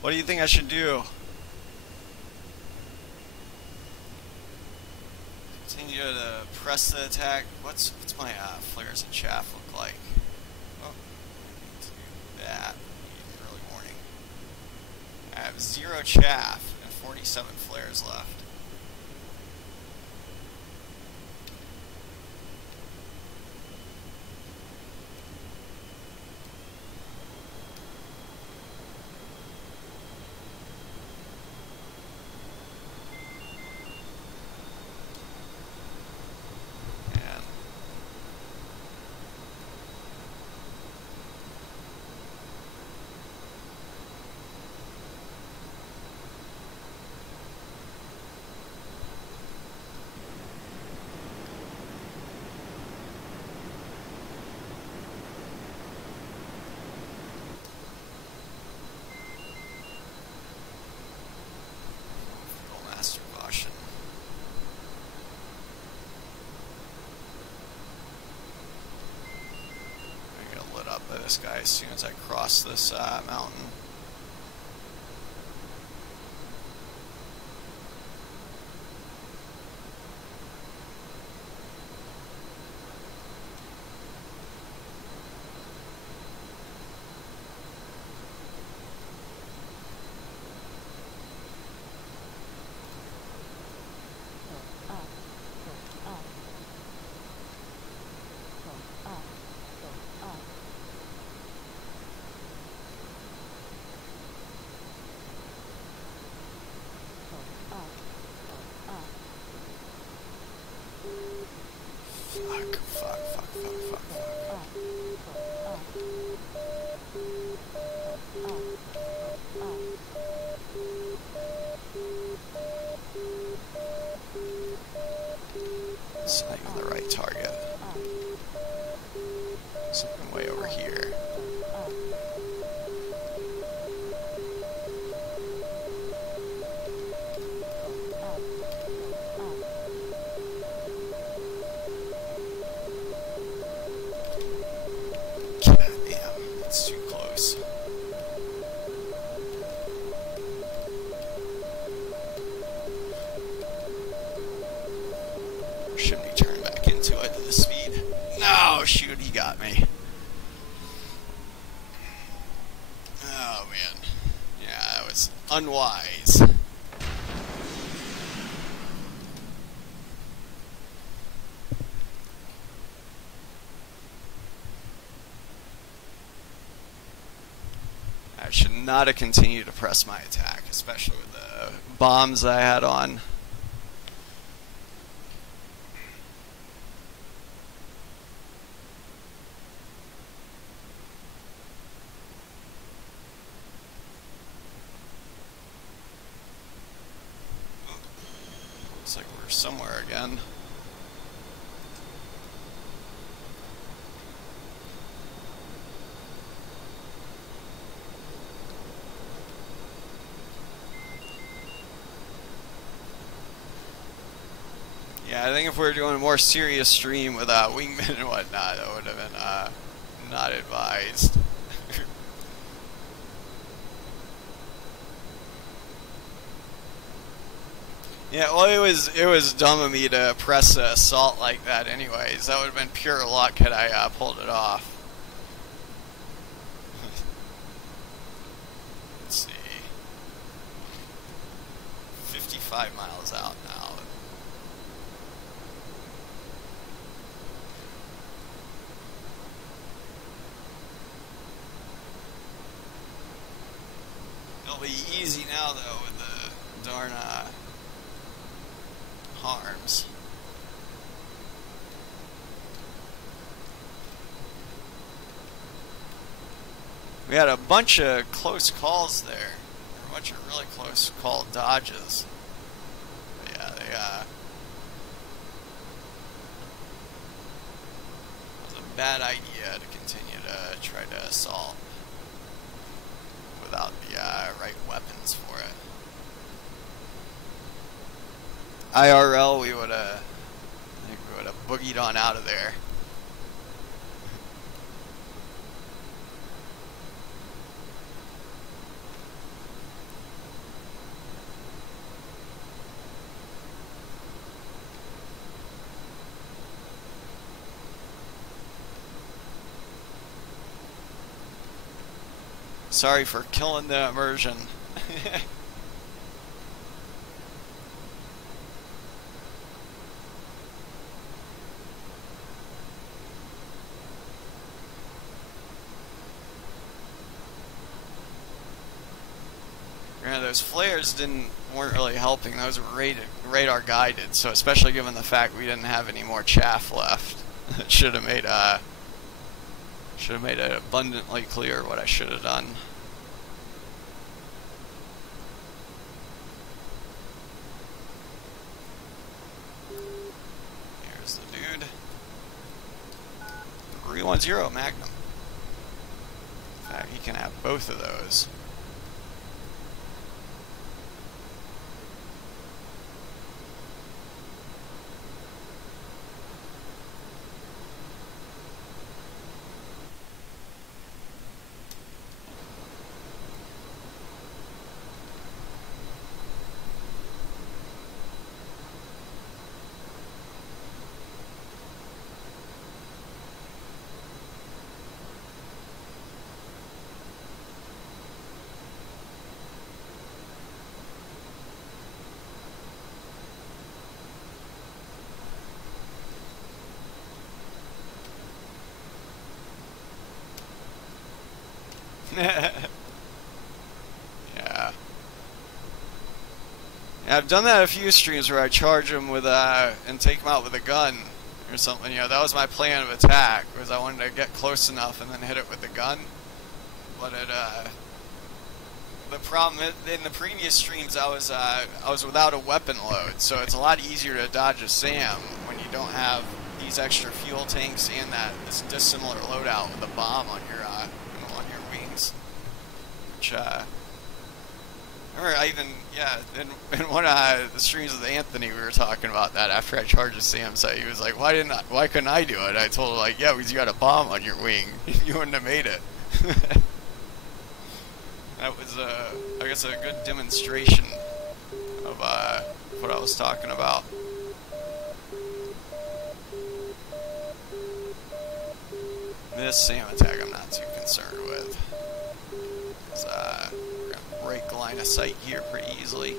What do you think I should do? Continue to press the attack. What's my flares and chaff look like? Oh, that early warning. I have 0 chaff and 47 flares left. By this guy as soon as I cross this mountain. It's not even the right target. Something way over here. Shoot, he got me. Oh man. Yeah, that was unwise. I should not have continued to press my attack, especially with the bombs I had on. over somewhere again. Yeah, I think if we were doing a more serious stream with wingmen and whatnot, that would have been not advised. Yeah, well, it was dumb of me to press the assault like that anyways. That would have been pure luck had I pulled it off. Let's see. 55 miles out now. It'll be easy now though with the darn harms. We had a bunch of close calls there. A bunch of really close call dodges. But yeah, they it was a bad idea to continue to try to assault without the right weapons for it. IRL, I think we would have boogied on out of there. Sorry for killing the immersion. Yeah, those flares weren't really helping. Those were radar guided, so especially given the fact we didn't have any more chaff left, it should have made it abundantly clear what I should have done. Here's the dude. 310 Magnum. In fact, he can have both of those. Yeah. I've done that a few streams where I charge them with and take them out with a gun or something. You know, that was my plan of attack, was I wanted to get close enough and then hit it with the gun. But the problem in the previous streams I was without a weapon load, so it's a lot easier to dodge a SAM when you don't have these extra fuel tanks and this dissimilar loadout with a bomb on your wings. Which or I even, yeah, in one of the streams with Anthony, we were talking about that after I charged the SAM site. He was like, why couldn't I do it? I told him, like, yeah, because you got a bomb on your wing. You wouldn't have made it. That was, I guess, a good demonstration of what I was talking about. This SAM attack I'm not too concerned with. We're going to break line of sight here pretty easily.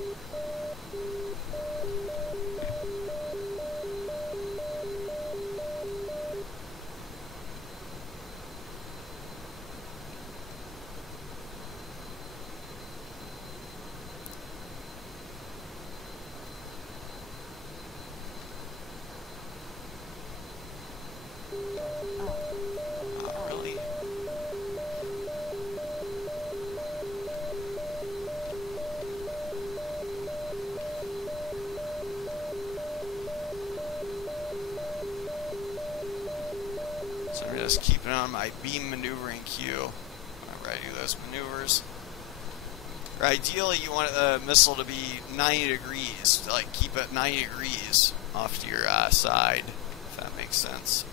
Just keeping on my beam maneuvering queue whenever I do those maneuvers. Or ideally, you want the missile to be 90 degrees, to, like, keep it 90 degrees off to your side, if that makes sense.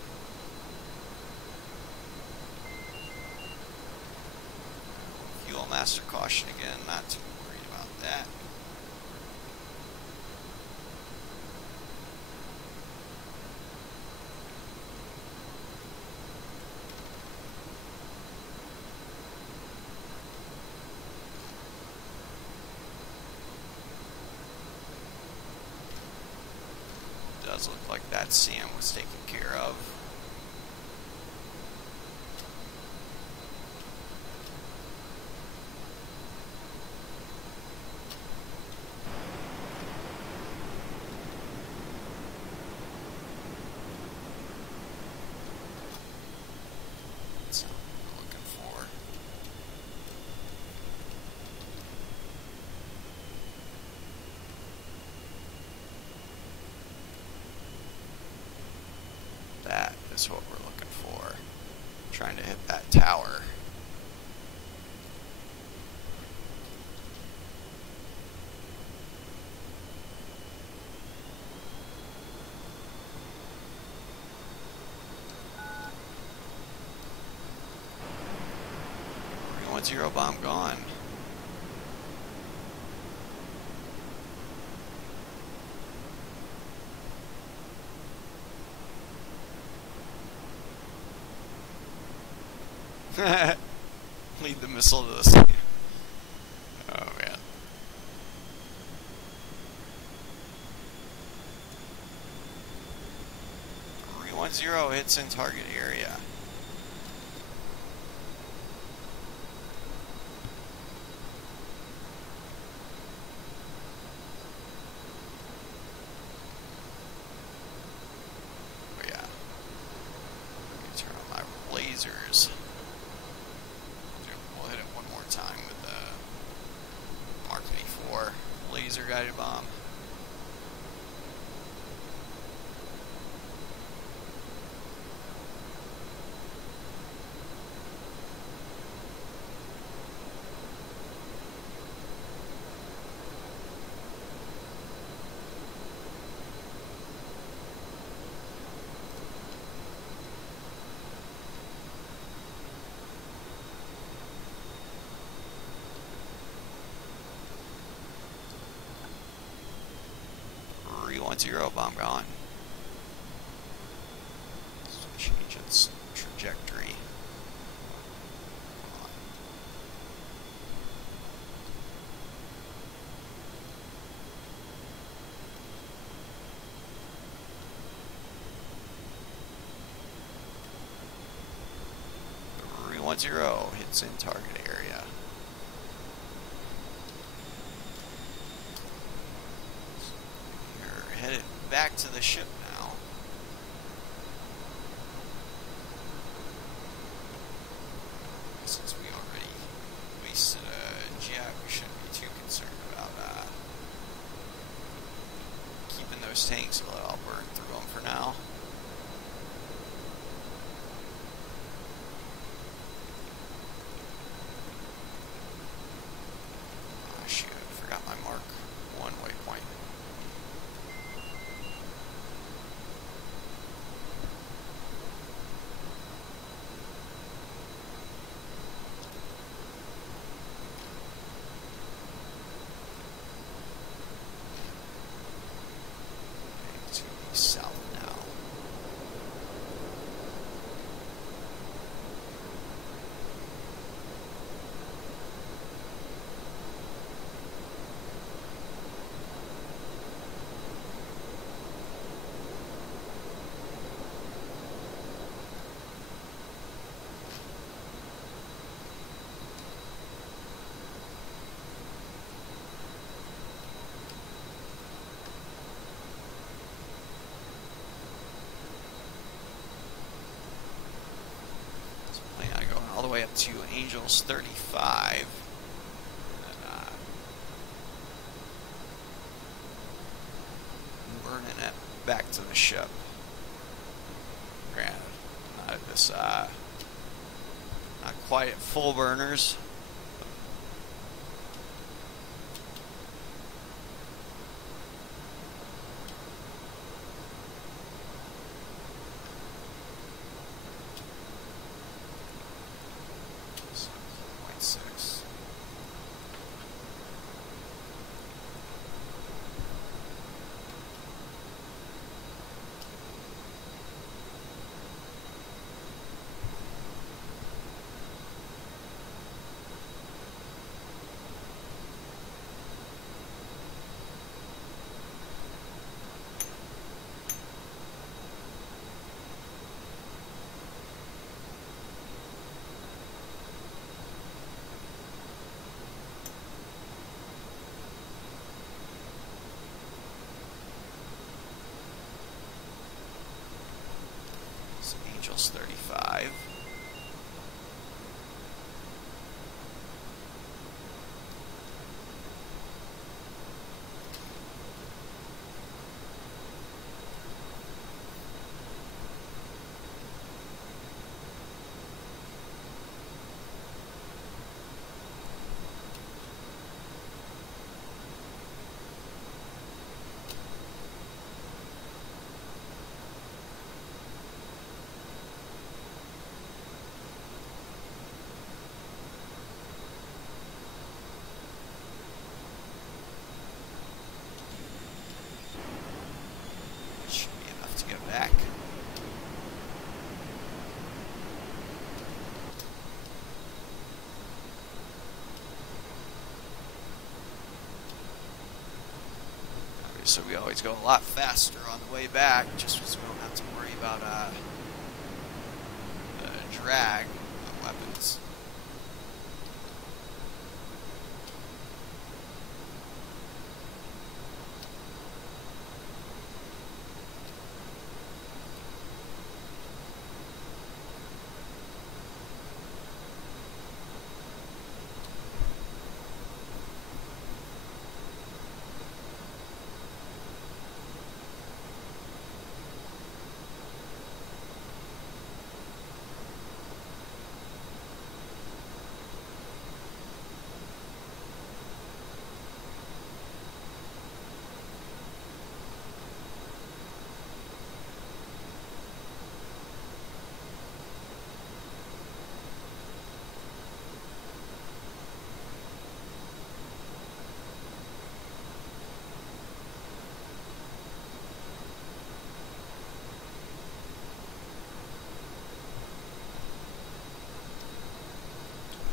Fuel master caution again, not too worried about that. Does look like that SAM was taken care of. That's what we're looking for. That is what we're looking for. Trying to hit that tower. Zero bomb gone. Lead the missile to the sea. Oh man. 310 hits in target area. Oh yeah. Let me turn on my lasers. We'll hit it one more time with the Mark 84 laser guided bomb. Zero bomb gone. Change its trajectory. Come on. 310 hits in target area. Headed back to the ship now. Since we already wasted a jet, we shouldn't be too concerned about keeping those tanks a little. I'll burn through them for now. Oh shoot, I forgot my Mark 1 waypoint. South now. All the way up to Angels 35. And, burning it back to the ship. Granted, not this not quite at full burners. Angels 35. Back. So we always go a lot faster on the way back, just because we don't have to worry about drag on weapons.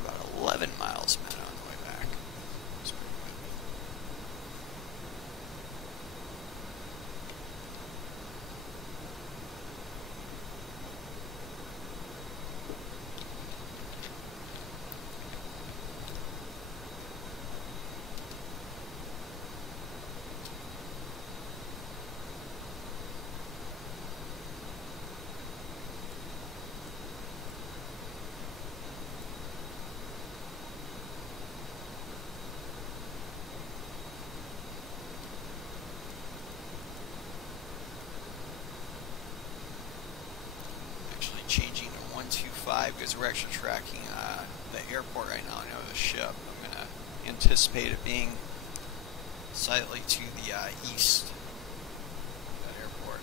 About 11 miles a minute on the way back. That's pretty good. Changing to 125 because we're actually tracking the airport right now. I know the ship. I'm going to anticipate it being slightly to the east of that airport.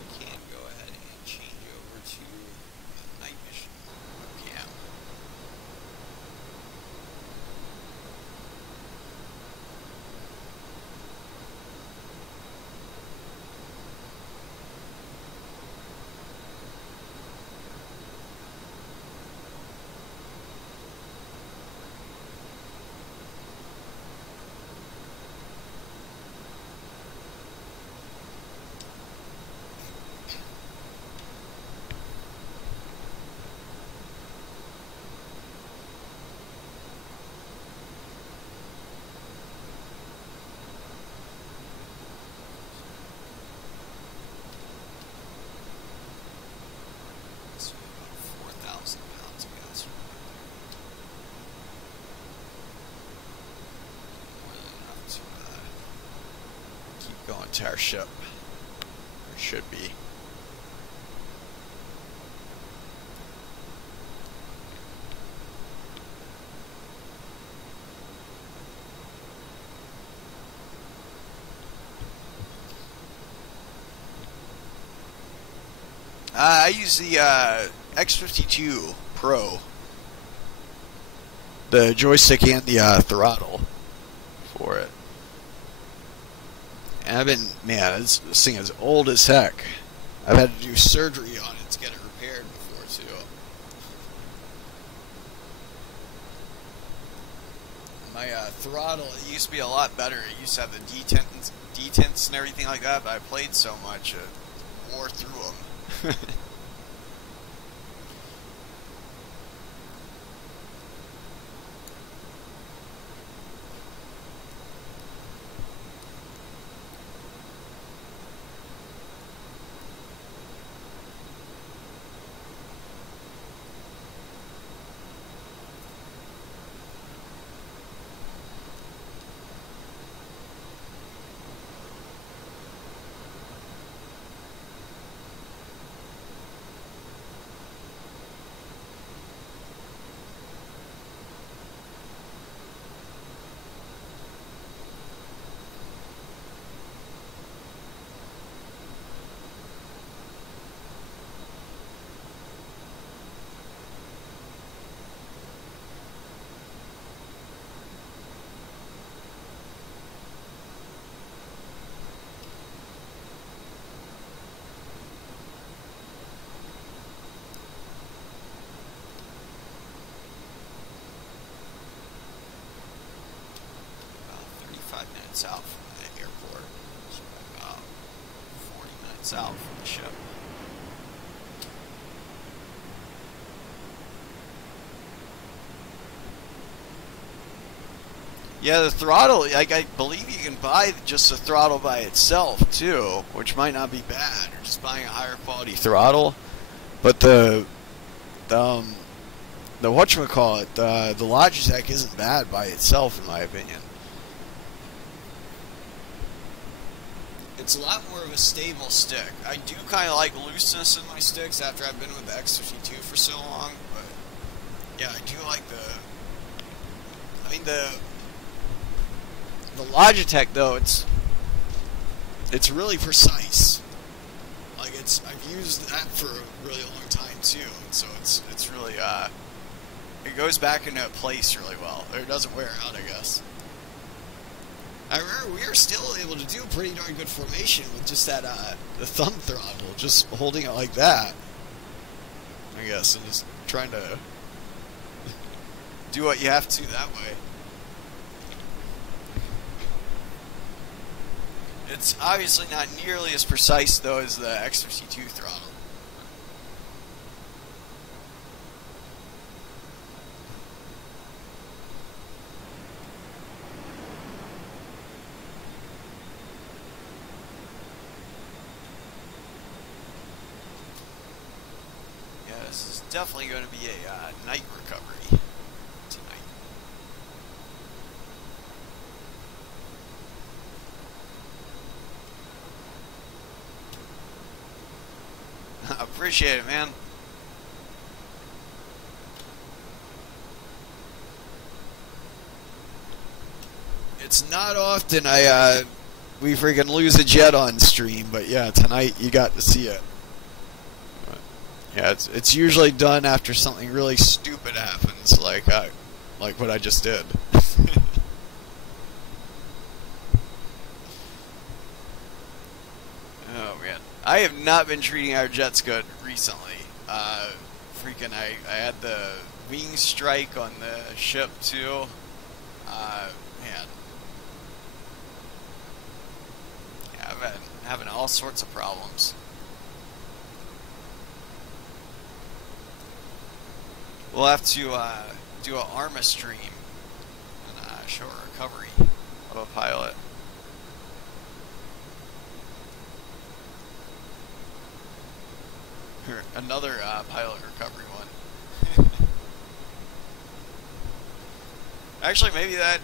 We can go ahead and change over to night mission cam. going to our ship. Or should be. I use the X52 Pro. The joystick and the throttle for it. And I've been, man, this thing is old as heck. I've had to do surgery on it to get it repaired before, too. My throttle, it used to be a lot better. It used to have the detents and everything like that, but I played so much, it wore through them. South from the airport, so about 40 minutes out from the ship. Yeah, the throttle, I believe you can buy just the throttle by itself too, which might not be bad, or just buying a higher quality throttle. But the whatchamacallit, the Logitech isn't bad by itself in my opinion. It's a lot more of a stable stick. I do kind of like looseness in my sticks after I've been with the X52 for so long, but yeah, I do like the Logitech though, it's really precise. Like I've used that for a really long time too, and so it's really it goes back into place really well. Or it doesn't wear out, I guess. I remember we were still able to do pretty darn good formation with just that, the thumb throttle, just holding it like that, I guess, and just trying to do what you have to that way. It's obviously not nearly as precise, though, as the X52 throttle. This is definitely going to be a night recovery tonight. Appreciate it, man. It's not often we freaking lose a jet on stream, but yeah, tonight you got to see it. Yeah, it's usually done after something really stupid happens, like what I just did. Oh man, I have not been treating our jets good recently. Freaking, I had the wing strike on the ship too. Man, yeah, I've been having all sorts of problems. We'll have to do an ARMA stream and show a recovery of a pilot. Or another pilot recovery one. Actually, maybe that.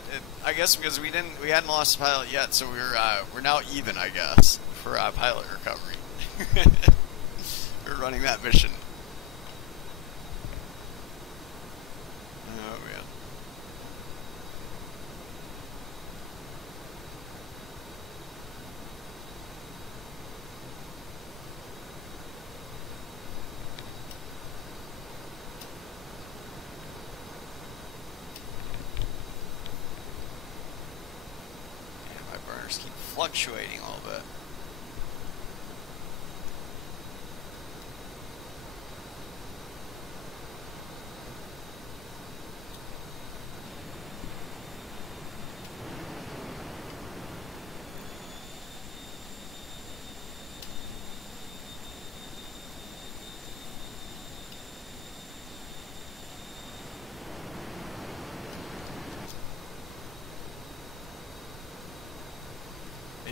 I guess because we hadn't lost a pilot yet, so we're now even. I guess for pilot recovery. We're running that mission. Oh man. Keep fluctuating a little bit.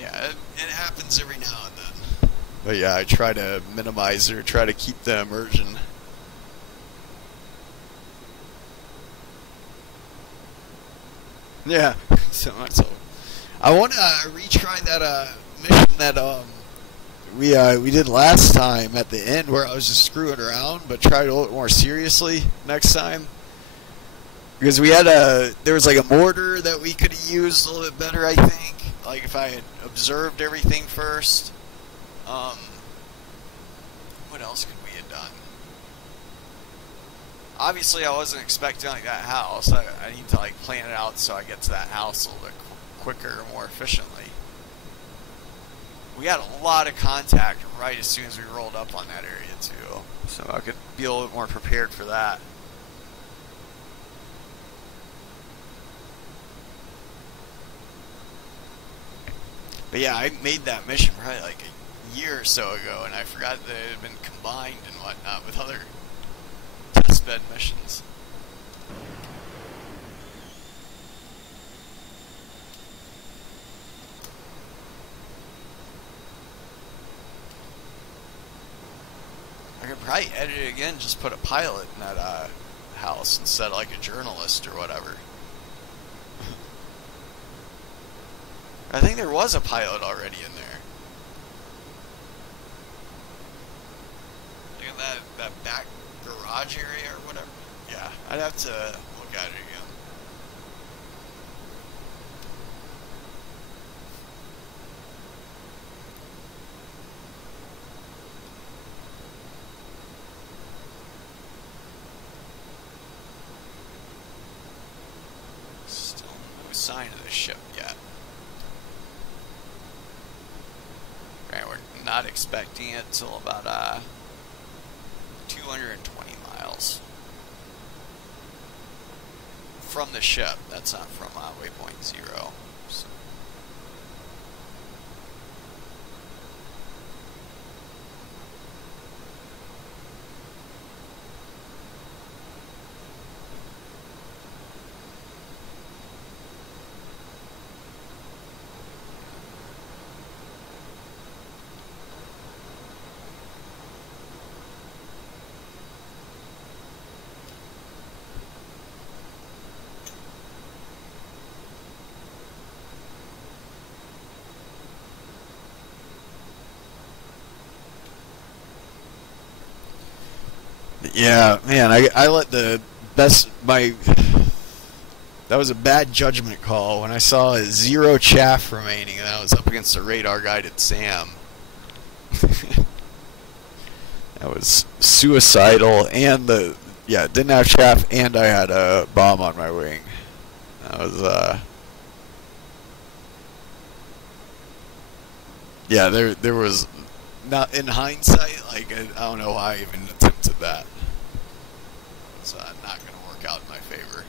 Yeah, it happens every now and then. But yeah, I try to minimize or try to keep the immersion. Yeah, so I want to retry that mission that we did last time at the end where I was just screwing around, but try it a little more seriously next time. Because we had there was like a mortar that we could have used a little bit better, I think. Like if I had observed everything first. What else could we have done? Obviously, I wasn't expecting like that house. I need to like plan it out so I get to that house a little bit quicker, more efficiently. We had a lot of contact right as soon as we rolled up on that area too, so I could be a little bit more prepared for that. But yeah, I made that mission probably like a year or so ago, and I forgot that it had been combined and whatnot with other testbed missions. I could probably edit it again, just put a pilot in that house instead of like a journalist or whatever. I think there was a pilot already in there. Look at that back garage area or whatever. Yeah, I'd have to look at it again. Still no sign of the ship yet. Right, we're not expecting it till about 220 miles from the ship. That's not from waypoint 0. So. Yeah, man, I let the best, that was a bad judgment call when I saw 0 chaff remaining and I was up against a radar guided SAM. That was suicidal, and didn't have chaff, and I had a bomb on my wing. That was, yeah, there was, not in hindsight, like, I don't know why I even attempted that. It's not going to work out in my favor.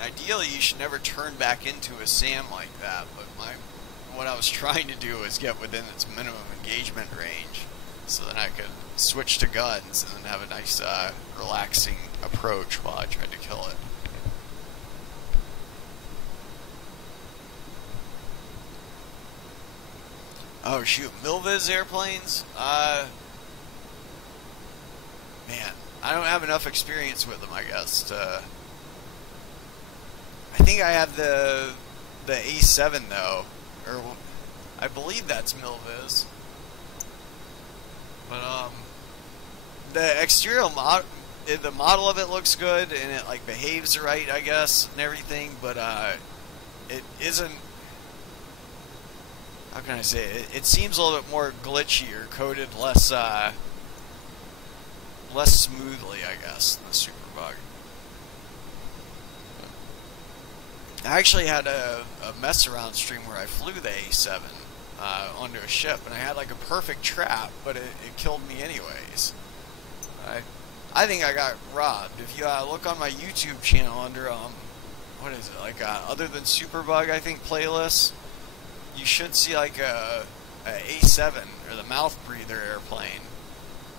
Ideally, you should never turn back into a SAM like that, but what I was trying to do was get within its minimum engagement range, so then I could switch to guns and then have a nice, relaxing approach while I tried to kill it. Oh shoot, Milviz airplanes? Man, I don't have enough experience with them, I guess, to... I think I have the A7 though, or I believe that's Milviz. But the exterior the model of it looks good and it like behaves right, I guess, and everything. But it isn't. How can I say it? It seems a little bit more glitchy or coded less smoothly, I guess, than the Superbug. I actually had a mess around stream where I flew the A7 onto a ship, and I had like a perfect trap, but it killed me anyways. I think I got robbed. If you look on my YouTube channel under what is it, like other than Superbug, I think playlists, you should see like a A7 or the mouth breather airplane,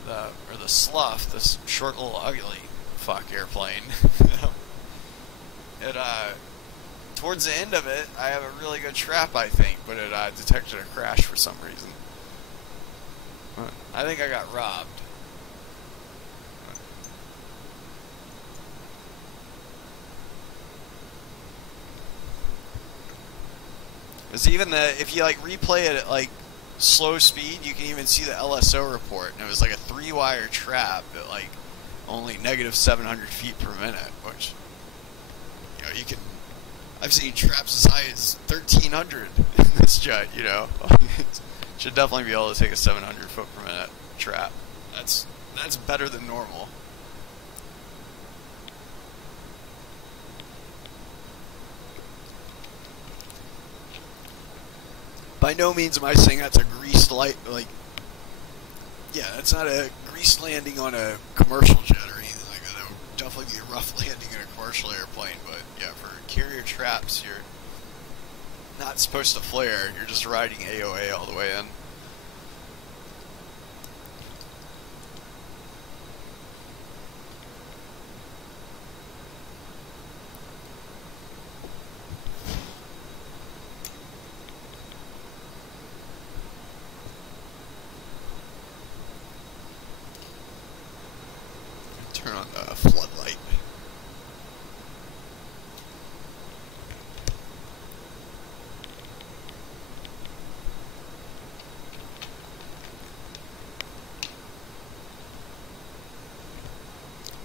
or the Slough, this short little ugly fuck airplane. It towards the end of it, I have a really good trap, I think, but it detected a crash for some reason. I think I got robbed. Because even if you like replay it at like slow speed, you can even see the LSO report, and it was like a 3-wire trap at like only negative 700 feet per minute, which, you know, you can. I've seen traps as high as 1,300 in this jet, you know. Should definitely be able to take a 700 foot per minute trap. That's better than normal. By no means am I saying that's a greased light, like, yeah, that's not a greased landing on a commercial jet or anything like that. That would definitely be a rough landing in a commercial airplane, but yeah, for carrier traps, you're not supposed to flare. You're just riding AOA all the way in. Turn on the floodlight.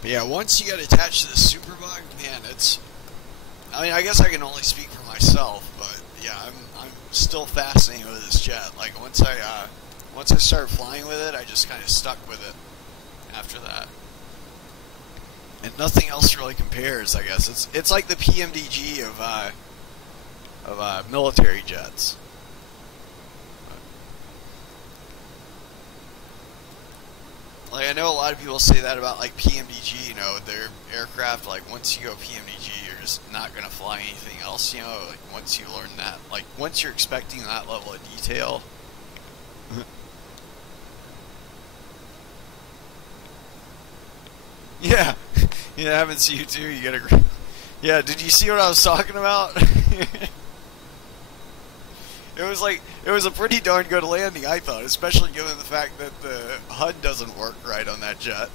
But yeah, once you get attached to the Superbug, man, it's... I mean, I guess I can only speak for myself, but yeah, I'm still fascinated with this jet. Like, once I started flying with it, I just kind of stuck with it after that. And nothing else really compares, I guess. It's like the PMDG of military jets. Like, I know a lot of people say that about like PMDG, you know, their aircraft, like once you go PMDG, you're just not going to fly anything else, you know, like once you learn that, like once you're expecting that level of detail. Yeah, yeah, happens to you too. You gotta, yeah. Did you see what I was talking about? It was a pretty darn good landing, I thought, especially given the fact that the HUD doesn't work right on that jet.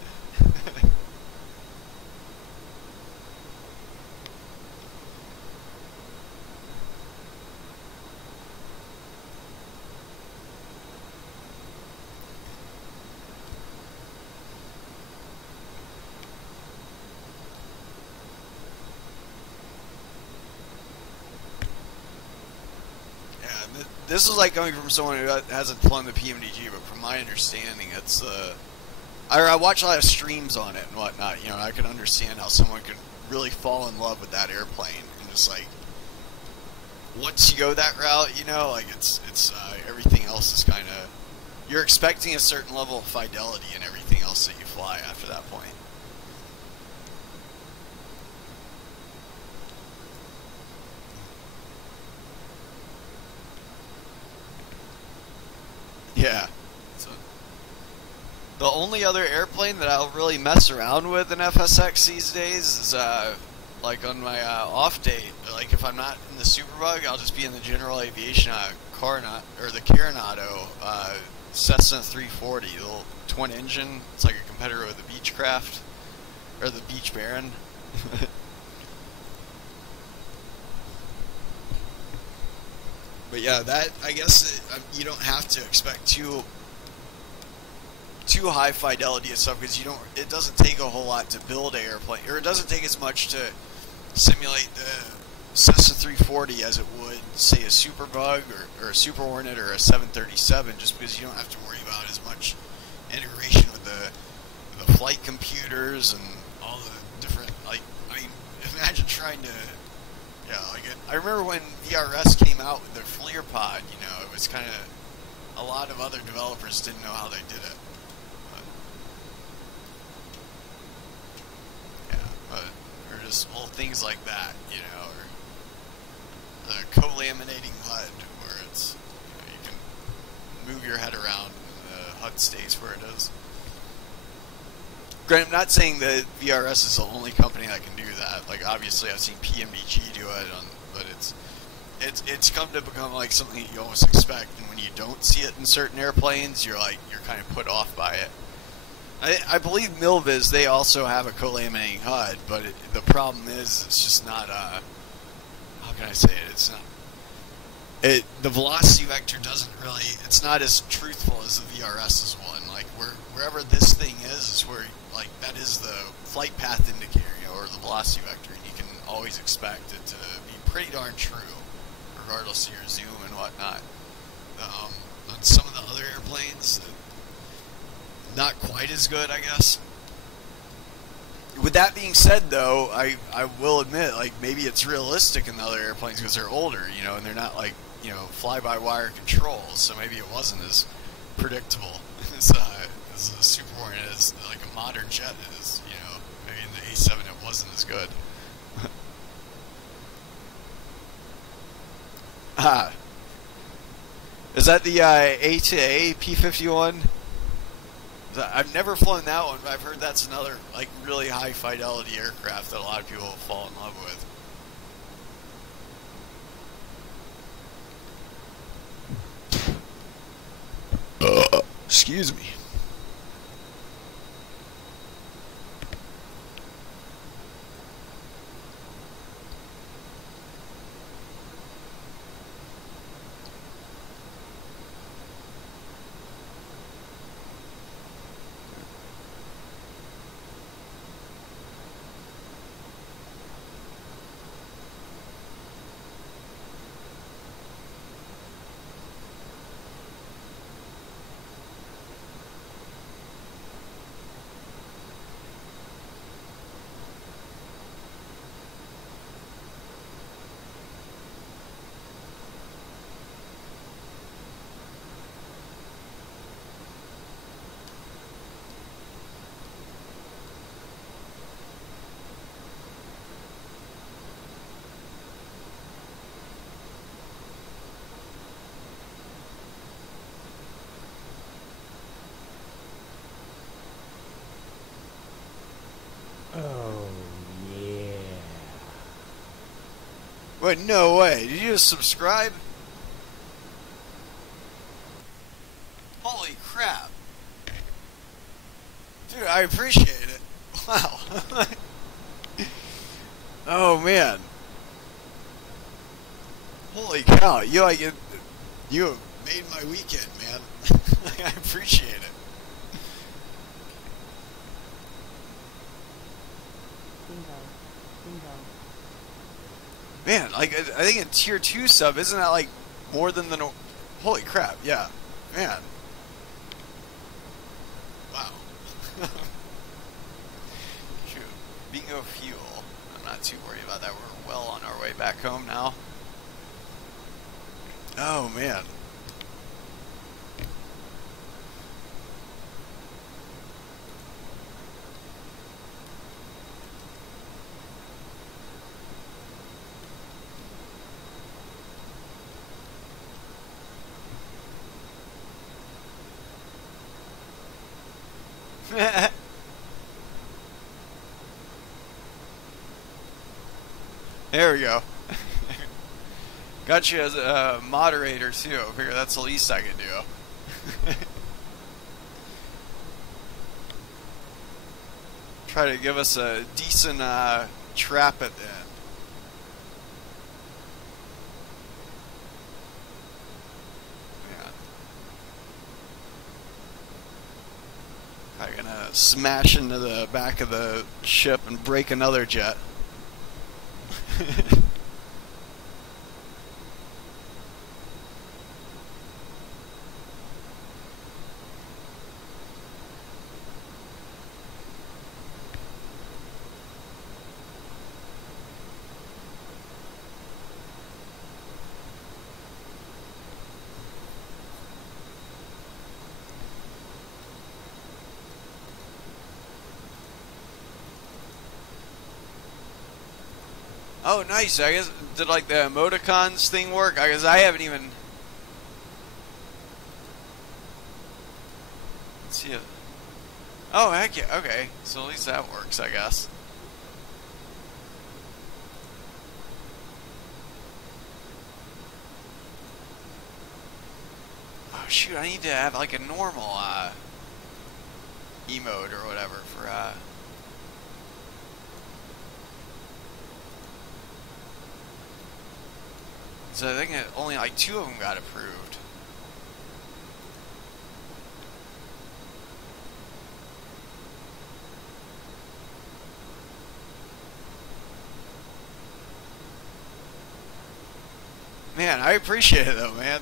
This is like coming from someone who hasn't flown the PMDG, but from my understanding, it's I watch a lot of streams on it and whatnot. You know, I can understand how someone could really fall in love with that airplane and just like once you go that route, you know, like it's everything else is kind of, you're expecting a certain level of fidelity in everything else that you fly after that point. Yeah. So, the only other airplane that I'll really mess around with in FSX these days is like on my off date. Like if I'm not in the Superbug, I'll just be in the general aviation the Coronado Cessna 340, the little twin engine. It's like a competitor with the Beechcraft or the Beech Baron. But yeah, that I guess you don't have to expect too high fidelity and stuff because you don't. It doesn't take a whole lot to build an airplane, or it doesn't take as much to simulate the Cessna 340 as it would, say, a Superbug or a Super Hornet or a 737, just because you don't have to worry about as much integration with the flight computers and all the different, like, I mean, imagine trying to, yeah, like, I remember when VRS came out with their FLIR pod, you know, it was kind of, a lot of other developers didn't know how they did it. Or just little things like that, you know, or the co-laminating HUD, where it's, you know, you can move your head around and the HUD stays where it is. Granted, I'm not saying that VRS is the only company that can do that. Like, obviously, I've seen PMBG do it, but it's come to become like something you almost expect, and when you don't see it in certain airplanes, you're kind of put off by it. I believe Milviz, they also have a co-laminating HUD, but the problem is it's just not, how can I say it, it's not, the velocity vector doesn't really, it's not as truthful as the VRS's one. Like, wherever this thing is where, like, that is the flight path indicator, you know, or the velocity vector, and you can always expect it to be pretty darn true, regardless of your zoom and whatnot. On some of the other airplanes, not quite as good, I guess. With that being said, though, I will admit, like, maybe it's realistic in the other airplanes because they're older, you know, and they're not, like, you know, fly-by-wire controls, so maybe it wasn't as predictable as a Super Hornet is, like a modern jet is, you know. Maybe in the A7 it wasn't as good. Is that the A-to-A P-51? I've never flown that one, but I've heard that's another, like, really high fidelity aircraft that a lot of people fall in love with. Excuse me. Oh, yeah. Wait, no way. Did you just subscribe? Holy crap. Dude, I appreciate it. Wow. Oh, man. Holy cow. You have made my weekend, man. I appreciate it. Man, like, I think in tier 2 sub, isn't that like more than the holy crap, yeah. Man. Wow. Shoot. Bingo fuel. I'm not too worried about that. We're well on our way back home now. Oh, man. There we go. Got you as a moderator too. I figure that's the least I can do. Try to give us a decent trap at the end. I'm gonna smash into the back of the ship and break another jet. Oh, nice. I guess, did like the emoticons thing work? I guess I haven't even... Let's see it. Oh, heck yeah. Okay. So at least that works, I guess. Oh, shoot. I need to have like a normal emote or whatever for... So I think that only like 2 of them got approved. Man, I appreciate it though, man.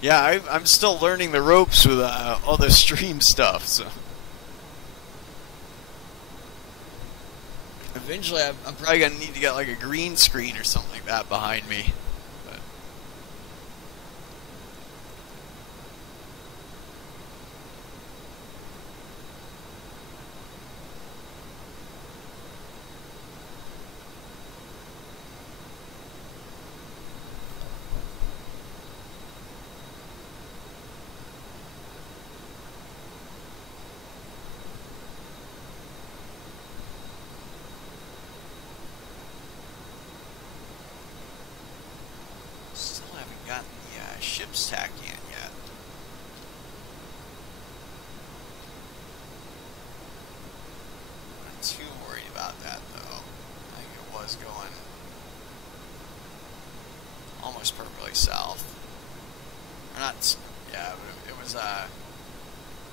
Yeah, I'm still learning the ropes with all the stream stuff, so... Eventually, I'm probably going to need to get like a green screen or something like that behind me. But. Gotten the ship's tack in yet. I'm not too worried about that though. I think it was going almost perfectly south. Or not, yeah, but it was, I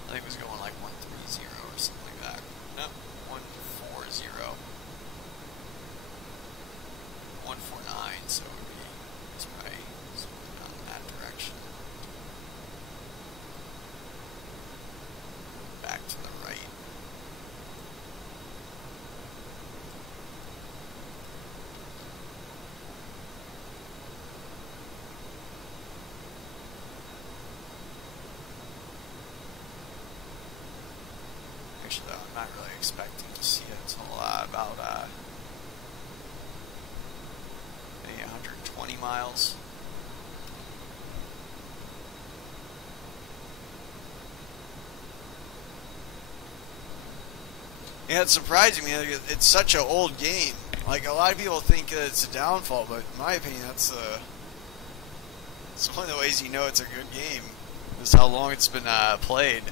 think it was going like 130 or something like that. Nope, 140. 149, so it would be, it's probably that direction. Back to the right. Actually, though, I'm not really expecting to see it until about maybe 120 miles. Yeah, it's surprising me. It's such an old game. Like, a lot of people think that it's a downfall, but in my opinion, it's one of the ways you know it's a good game, is how long it's been played.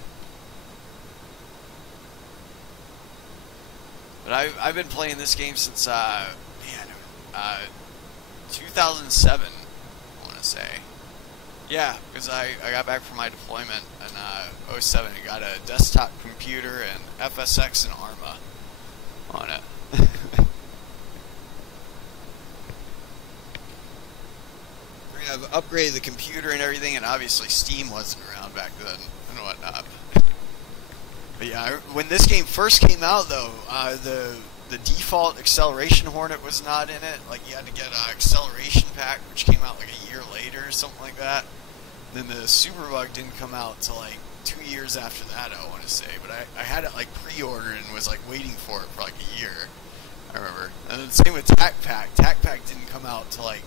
But I've been playing this game since, 2007, I want to say. Yeah, because I got back from my deployment in 07. I got a desktop computer and FSX and Arma on it. I've upgraded the computer and everything, and obviously Steam wasn't around back then and whatnot. But yeah, when this game first came out, though, the default acceleration Hornet was not in it. Like, you had to get an acceleration pack, which came out like a year later or something like that. Then the Superbug didn't come out till like 2 years after that, I want to say. But I had it like pre-ordered and was like waiting for it for like a year, I remember. And then same with Tac Pack. Tac Pack didn't come out till like,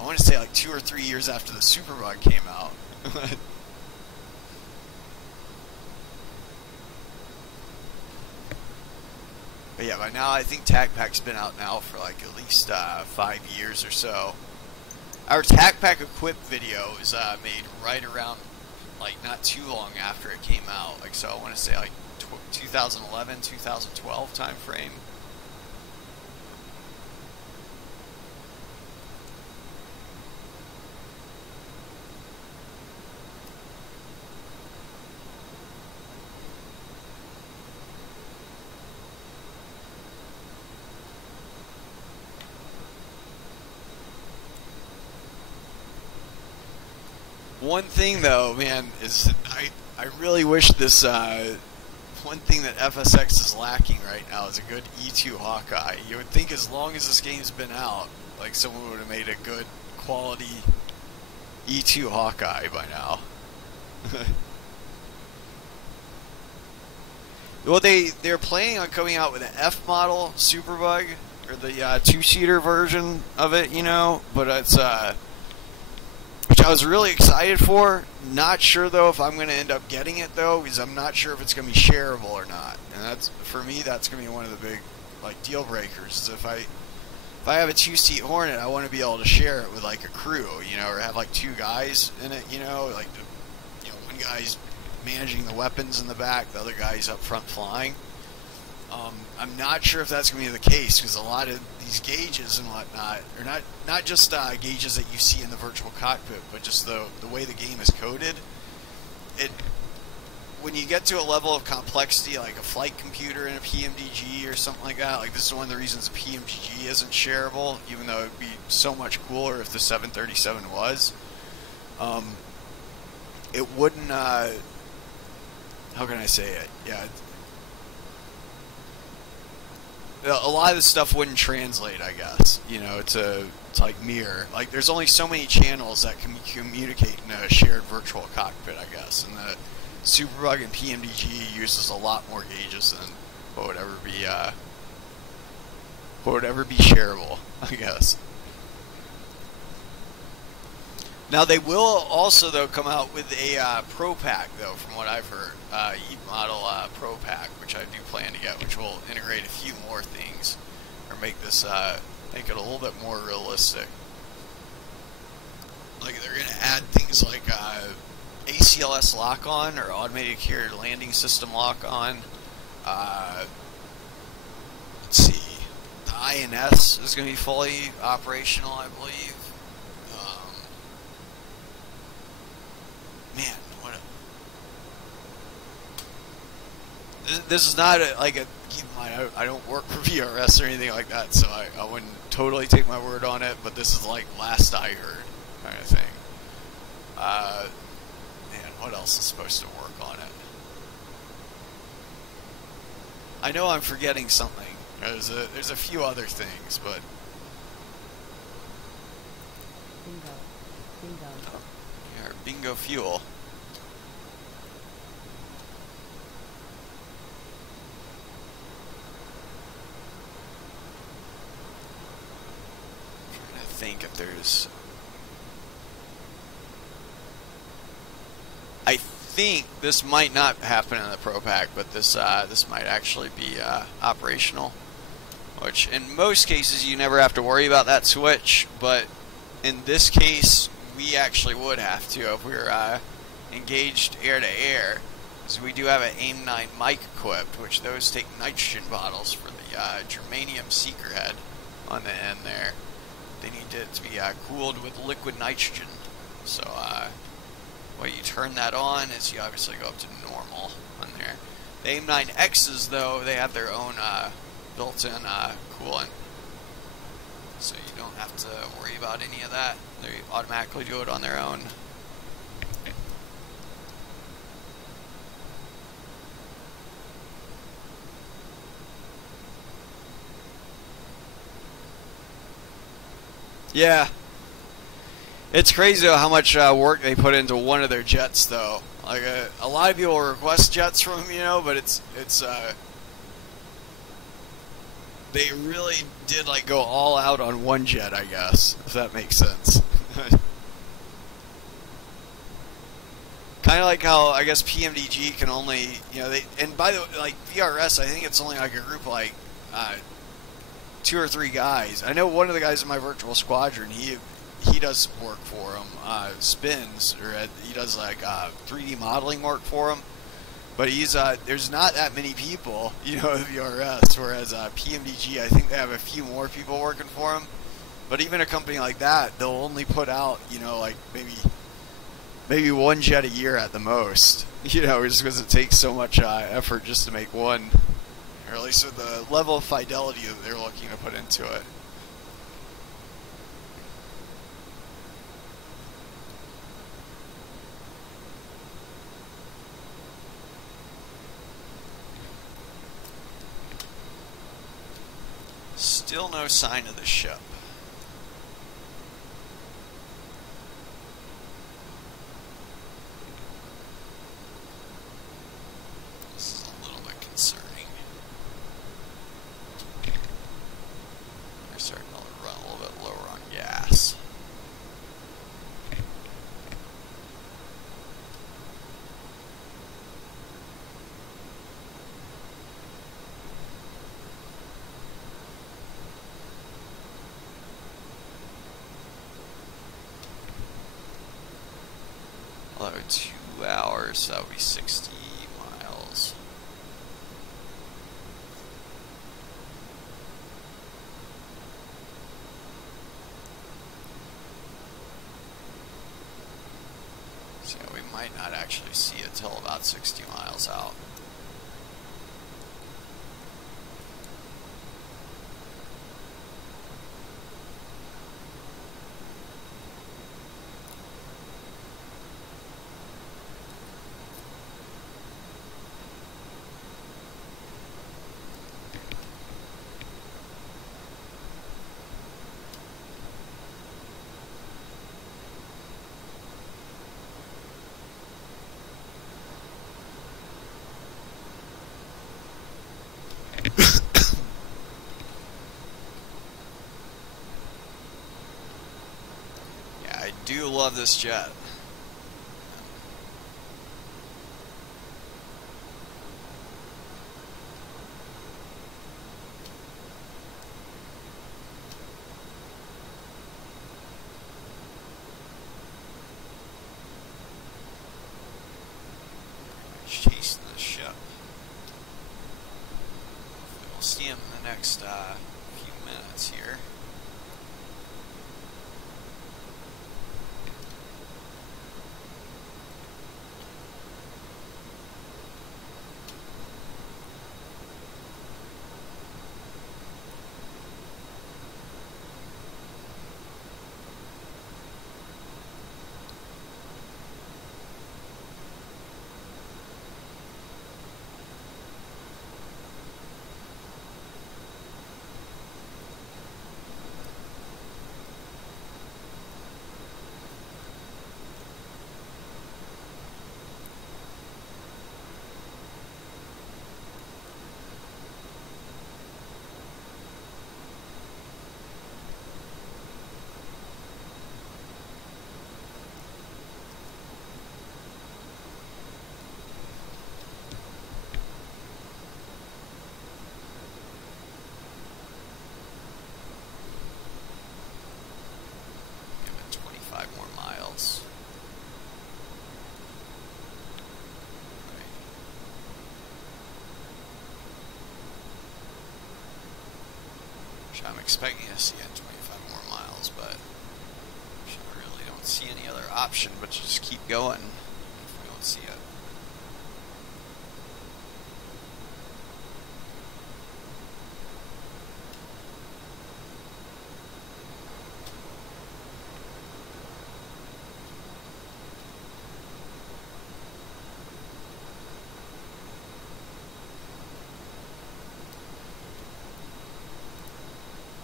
I want to say like 2 or 3 years after the Superbug came out. But yeah, by now I think TacPack's been out now for like at least 5 years or so. Our TacPack equipped video is made right around, like, not too long after it came out. Like, so I want to say like 2011, 2012 time frame. One thing though, man, is I really wish this one thing that FSX is lacking right now is a good E2 Hawkeye. You would think as long as this game's been out, like someone would have made a good quality E2 Hawkeye by now. Well, they're planning on coming out with an F model Superbug, or the two-seater version of it, you know, but it's which I was really excited for. Not sure though if I'm going to end up getting it though, because I'm not sure if it's going to be shareable or not. And that's, for me, that's going to be one of the big like deal breakers. Is if I have a two-seat Hornet, I want to be able to share it with like a crew, you know, or have like 2 guys in it, you know, like one guy's managing the weapons in the back, the other guy's up front flying. I'm not sure if that's going to be the case, because a lot of these gauges and whatnot are not just gauges that you see in the virtual cockpit, but just the way the game is coded. When you get to a level of complexity like a flight computer in a PMDG or something like that, like this is one of the reasons the PMDG isn't shareable, even though it would be so much cooler if the 737 was. It wouldn't, how can I say it? Yeah. A lot of this stuff wouldn't translate, I guess, you know, to like mirror. Like, there's only so many channels that can communicate in a shared virtual cockpit, I guess. And the Superbug and PMDG uses a lot more gauges than what would ever be shareable, I guess. Now, they will also, though, come out with a Pro Pack, though, from what I've heard. E-Model Pro Pack, which I do plan to get, which will integrate a few more things, or make this, make it a little bit more realistic. Like, they're going to add things like ACLS lock-on, or Automated Carrier Landing System lock-on. Let's see, the INS is going to be fully operational, I believe. Man, this is not keep in mind, I don't work for VRS or anything like that, so I wouldn't totally take my word on it, but this is like last I heard kind of thing. Man, what else is supposed to work on it? I know I'm forgetting something. There's a few other things, but... Bingo. Oh, yeah, bingo fuel. I'm trying to think if there's... I think this might not happen in the Pro Pack, but this might actually be operational. Which, in most cases, you never have to worry about that switch, but in this case, we actually would have to if we were engaged air-to-air, because we do have an AIM-9 mic equipped, which those take nitrogen bottles for the germanium seeker head on the end there. They need it to be cooled with liquid nitrogen. So, the way you turn that on is you obviously go up to normal on there. The AIM-9Xs, though, they have their own built-in coolant, so you don't have to worry about any of that. They automatically do it on their own. Yeah, it's crazy though how much work they put into one of their jets, though. Like a lot of people request jets from them, you know, but it's they really did like go all out on one jet, I guess, if that makes sense. Kind of like how I guess PMDG can only, you know, and by the way, like VRS, I think it's only like a group of like 2 or 3 guys. I know one of the guys in my virtual squadron. He does work for him. Spins, or he does like 3D modeling work for him. But he's there's not that many people, you know, at the OISS. Whereas PMDG, I think they have a few more people working for him. But even a company like that, they'll only put out, you know, like maybe 1 jet a year at the most. You know, just because it takes so much effort just to make one. Or at least with the level of fidelity that they're looking to put into it. Still no sign of the ship. This is a little bit concerning. They're starting to run a little bit lower on gas. Although 2 hours, that would be 60 miles. So yeah, we might not actually see it till about 60 miles out. Yeah, I do love this jet. Chasing the ship. We'll see him in the next few minutes here. Give it 25 more miles. Right. Which I'm expecting to see in 25 more miles, but I really don't see any other option but to just keep going if we don't see it.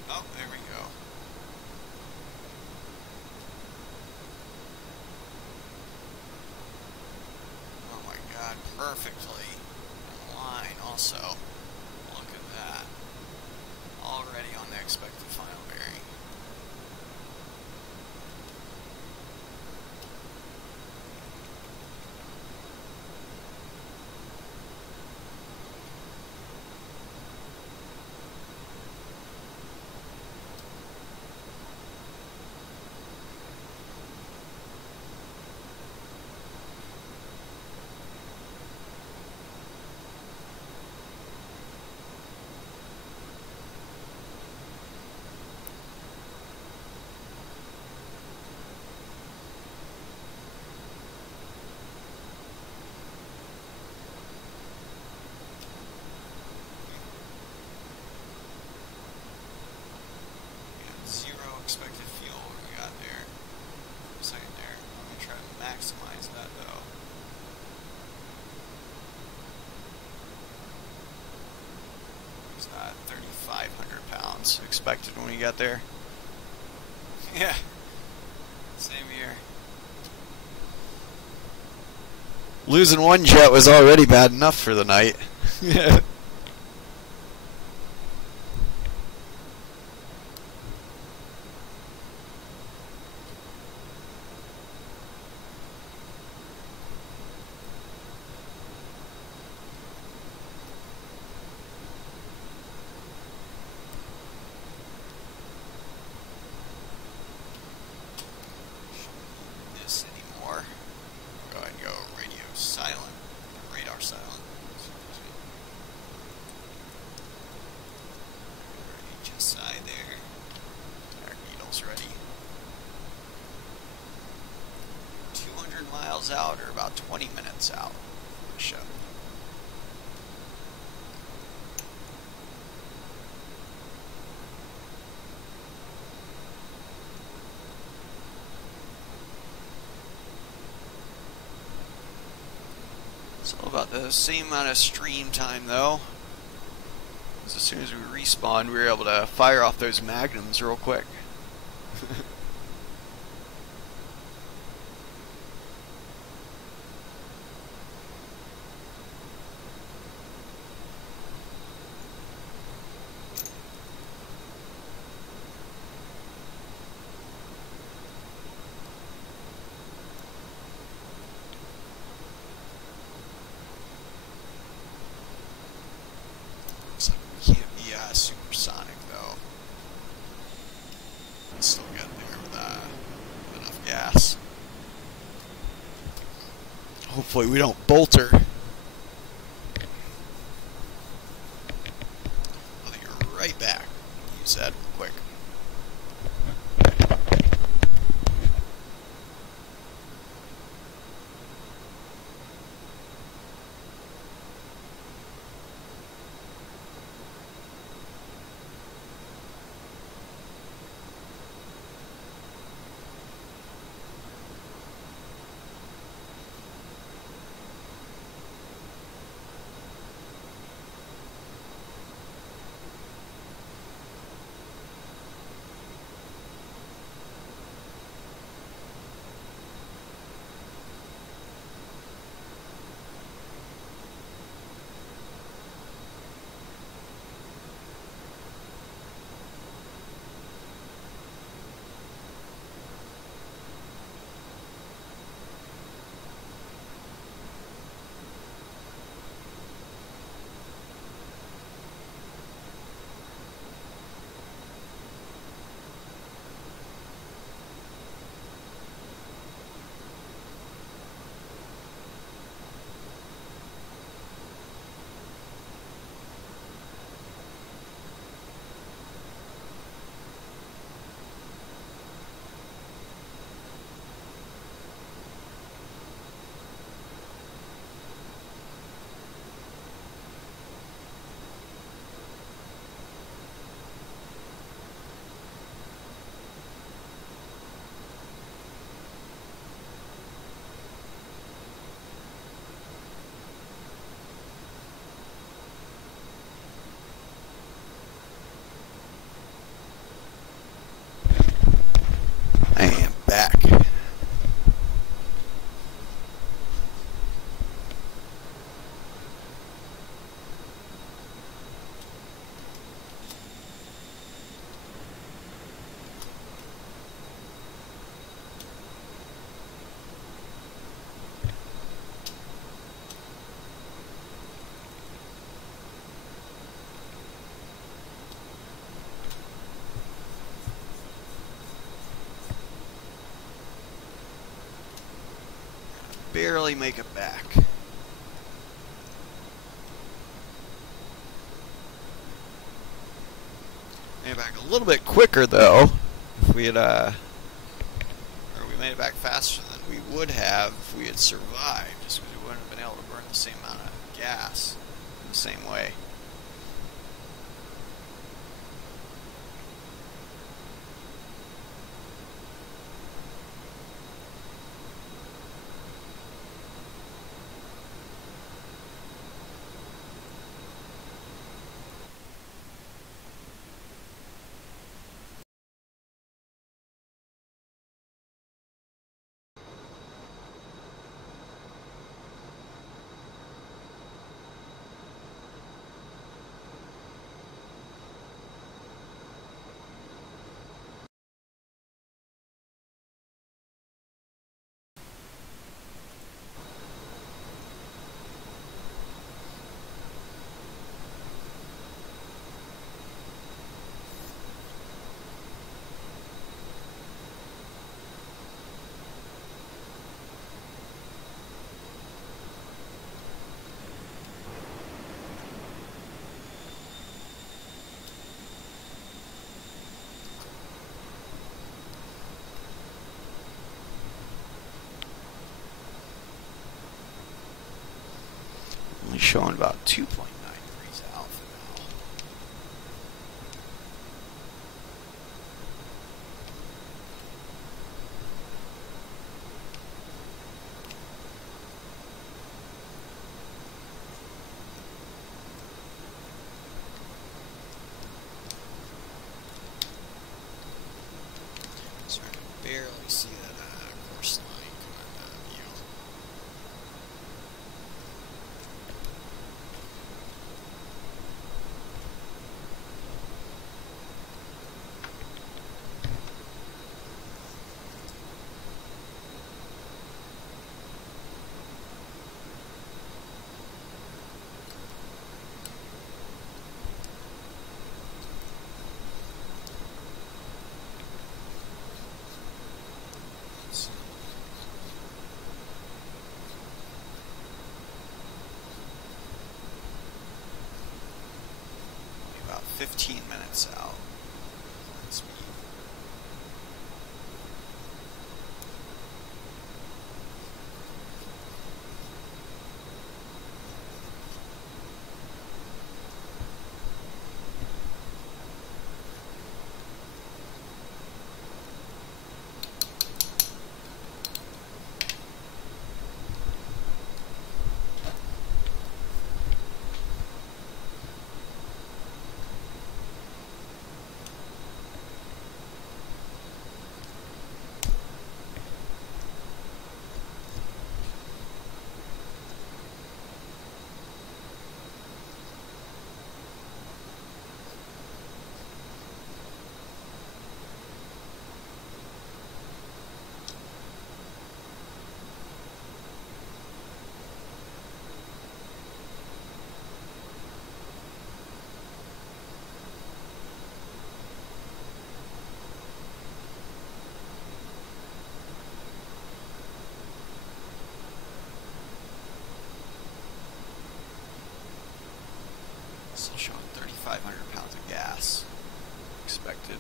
Oh, there we go. Oh my god, perfectly in line also. Look at that. Already on the expected final bearing. clouds expected when we get there. Yeah, same here. Losing one jet was already bad enough for the night. Out or about 20 minutes out for the show. It's all about the same amount of stream time though. Because as soon as we respawned, we were able to fire off those magnums real quick. Supersonic though. Can still get there with enough gas. Hopefully we don't bolt her. I'll be right back. Use that real quick. I am back. Barely make it back. Made it back a little bit quicker though. If we had or we made it back faster than we would have if we had survived, just because we wouldn't have been able to burn the same amount of gas in the same way. showing about 2.9 degrees out for now. So I can barely see that course line coming out of view. About 15 minutes out. Speed. Still showing 3,500 pounds of gas expected.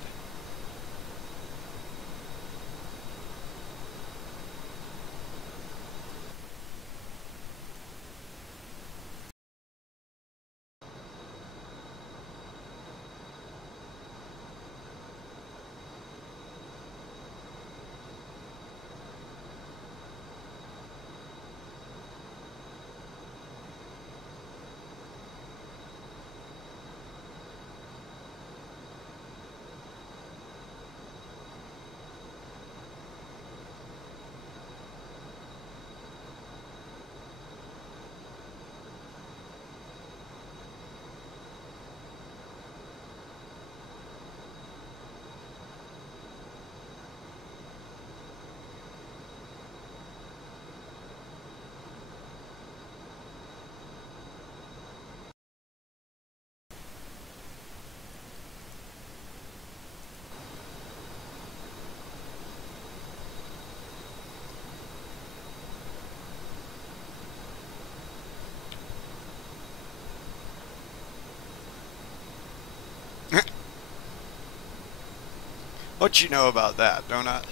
What you know about that, Donut?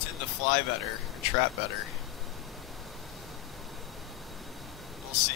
Tend to fly better, or trap better. We'll see.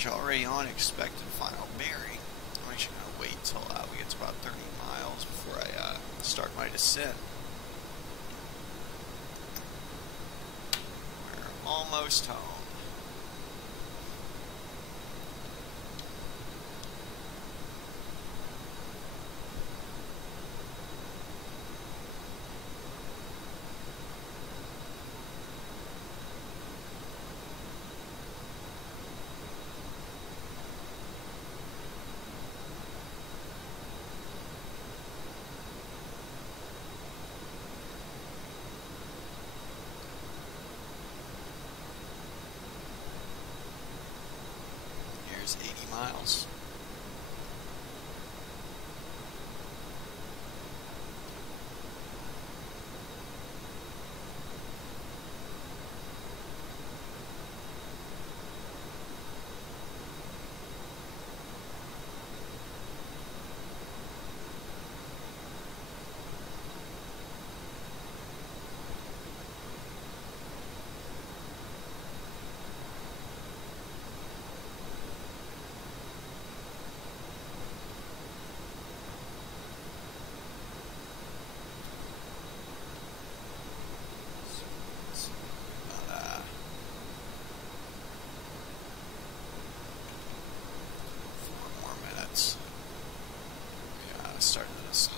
mileage already on expected final bearing. I'm actually going to wait till we get to about 30 miles before I start my descent. We're almost home. Here's 80 miles. Starting the descent.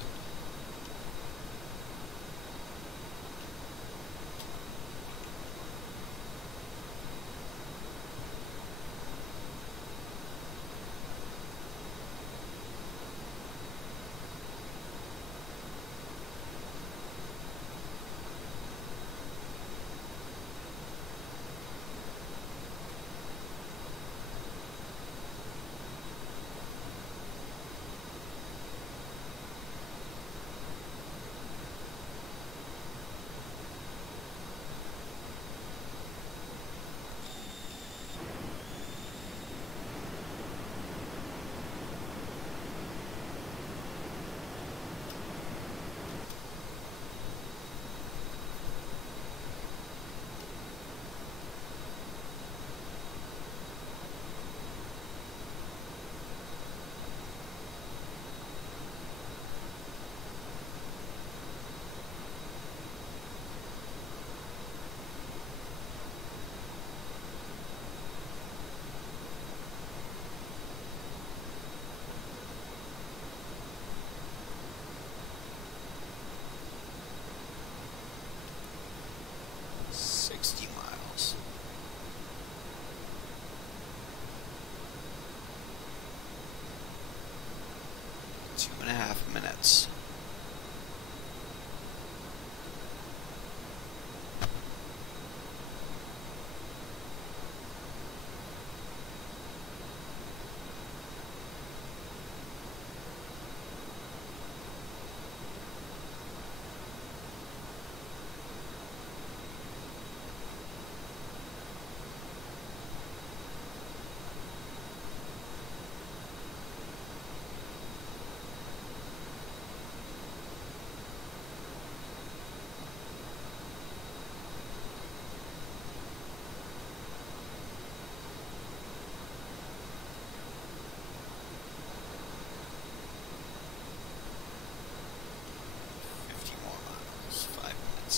Miles. 2.5 minutes.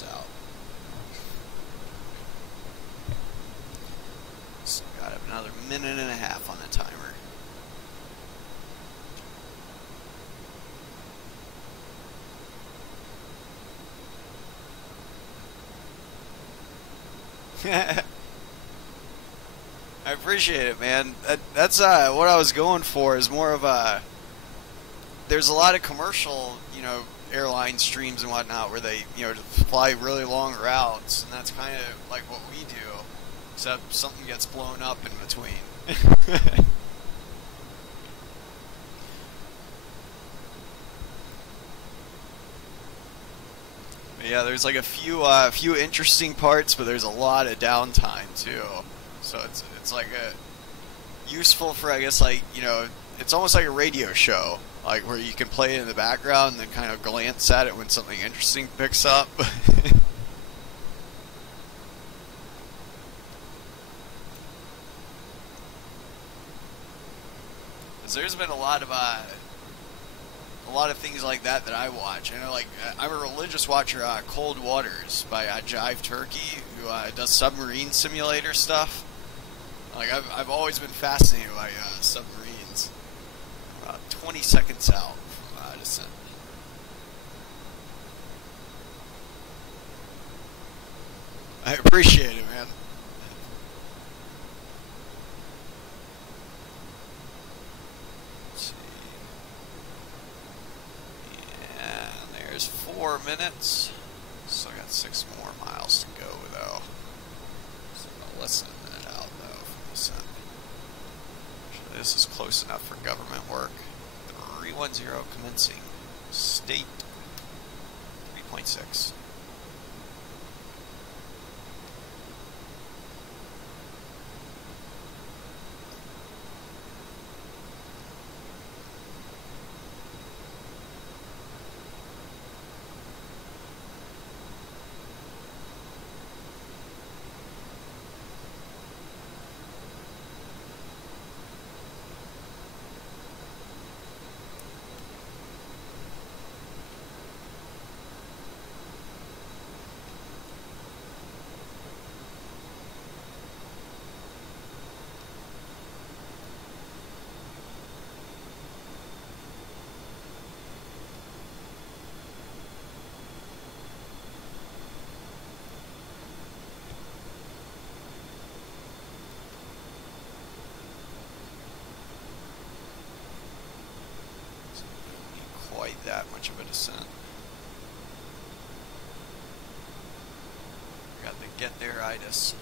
Out. So got another minute and a half on the timer. I appreciate it, man. That's what I was going for. Is more of a. There's a lot of commercial, airline streams and whatnot where they, fly really long routes, and that's kind of like what we do, except something gets blown up in between. Yeah, there's like a few interesting parts, but there's a lot of downtime too. So it's like useful for, I guess, like, it's almost like a radio show. Like, where you can play it in the background and then kind of glance at it when something interesting picks up. because there's been a lot of things like that I watch. I know, like I'm a religious watcher. Cold Waters by Jive Turkey, who does submarine simulator stuff. Like I've always been fascinated by submarines. 20 seconds out from descent. I appreciate it, man. Let's see. And there's 4 minutes. Still got 6 more miles to go, though. So less than a minute out, though, from descent. Actually, this is close enough for government work. 310 commencing. State 3.6. Quite that much of a descent. Got the get there-itis.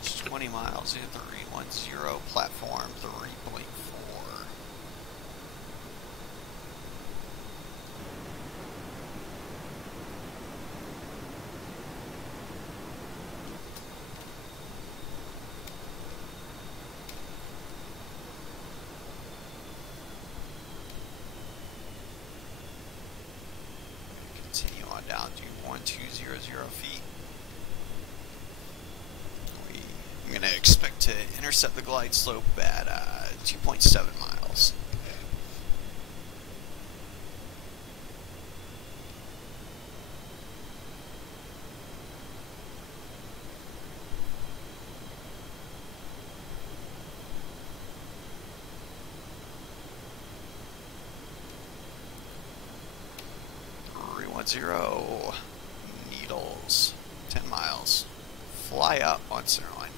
It's 20 miles in 310 platform 3.4. Continue on down to 1200 feet. I'm going to expect to intercept the glide slope at 2.7 miles. Zero needles, 10 miles. Fly up on center line.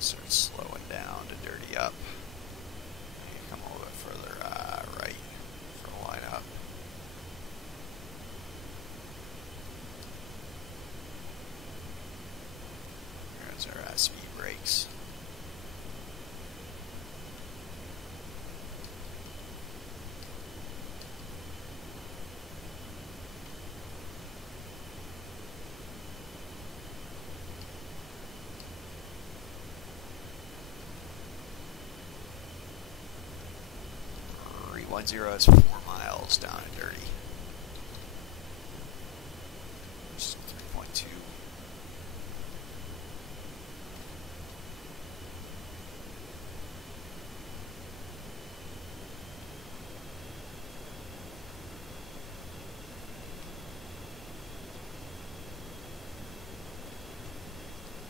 Start slowing down to dirty up. Come a little bit further right for a line up. There's our speed brakes. .10 is 4 miles down and dirty. Just 3.2.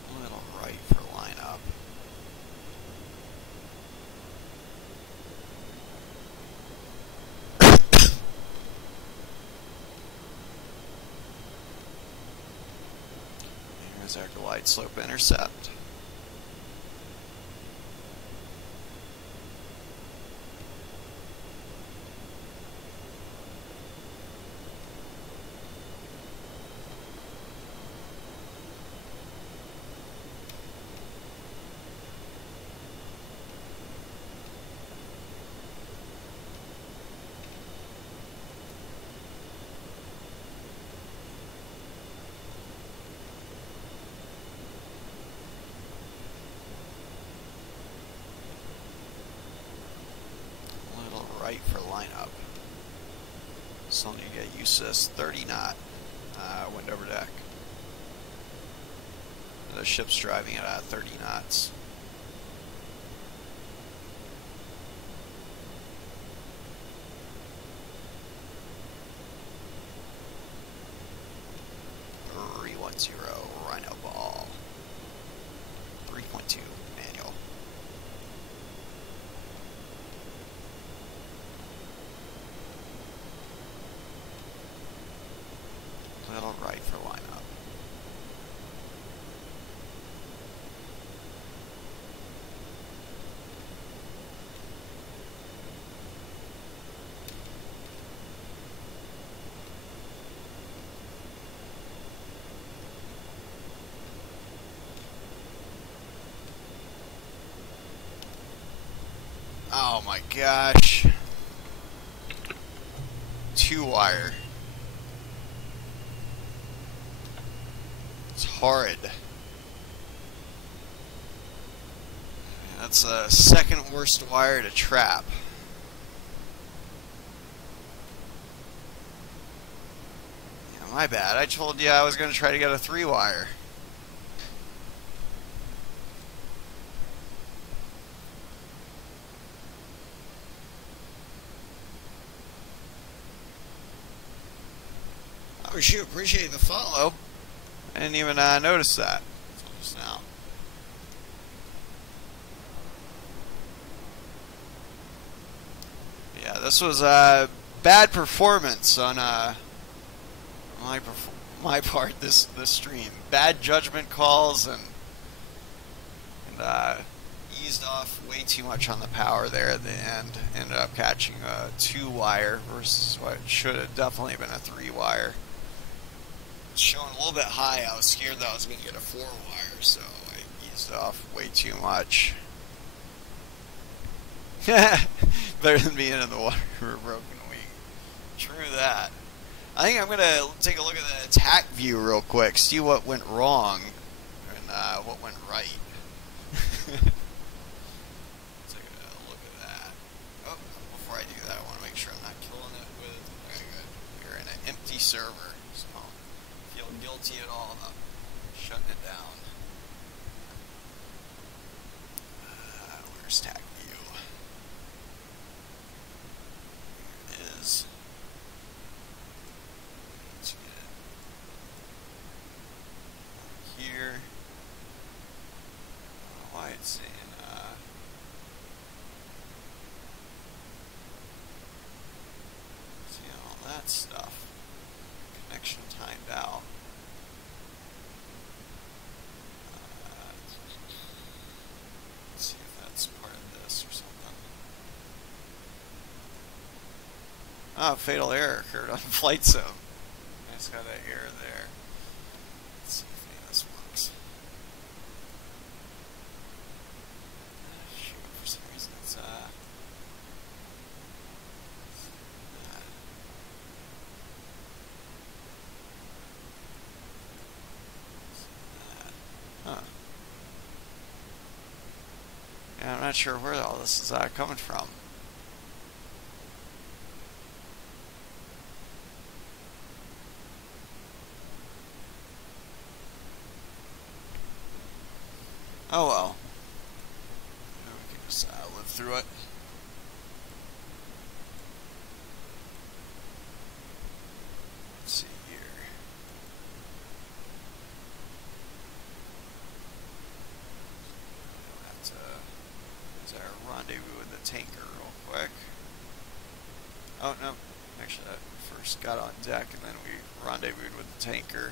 A little right for line up. There's our glide slope intercept. Right for lineup. Still need to get used to this 30 knot wind over deck. The ship's driving at 30 knots. Rhino ball. 3.2 manual. Little right for lineup. Oh my gosh. 2-wire. It's horrid. That's the second worst wire to trap. Yeah, my bad. I told you I was going to try to get a 3-wire. Oh shoot, appreciate the follow. I didn't even notice that until just now. Yeah, this was a bad performance on my part this stream. Bad judgment calls and eased off way too much on the power there at the end. Ended up catching a 2-wire versus what should have definitely been a 3-wire. Showing a little bit high. I was scared that I was going to get a 4-wire, so I eased off way too much. Better than being in the water for a broken wing. True that. I think I'm going to take a look at the Tacview real quick, see what went wrong and what went right. Take a look at that. Oh, before I do that, I want to make sure I'm not killing it with... Okay, good. We're in an empty server, so feel guilty at all about shutting it down. Where's Tacview? Here it is. Let's get it here. I don't know why it's saying seeing all that stuff. Connection timed out. Let's see if that's part of this or something. Oh, fatal error occurred on flight sim. I just got an error there. Let's see if any of this works. Shoot, for some reason it's huh. Yeah, I'm not sure where all this is coming from. Oh well. We can just live through it. Let's see here. There's our rendezvous with the tanker real quick. Oh no, actually I first got on deck and then we rendezvoused with the tanker.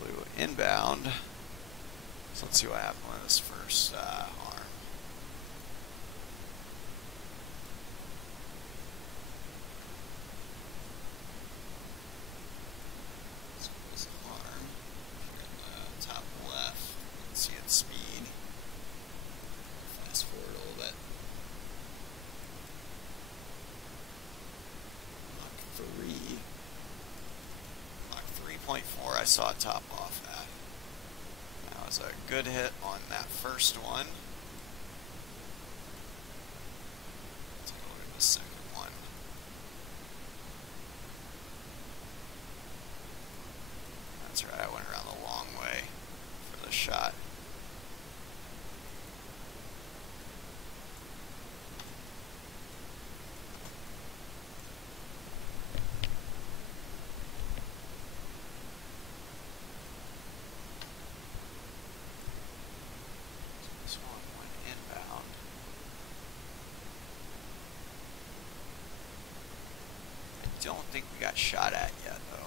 flew inbound. So let's see what happened with this first arm. So this arm, here in the top left, you can see its speed. Fast forward a little bit. Mach 3.4 I saw it top off at. That was a good hit on that first one. Take a look at the second one. That's right, I went around the long way for the shot. This one went inbound. I don't think we got shot at yet, though.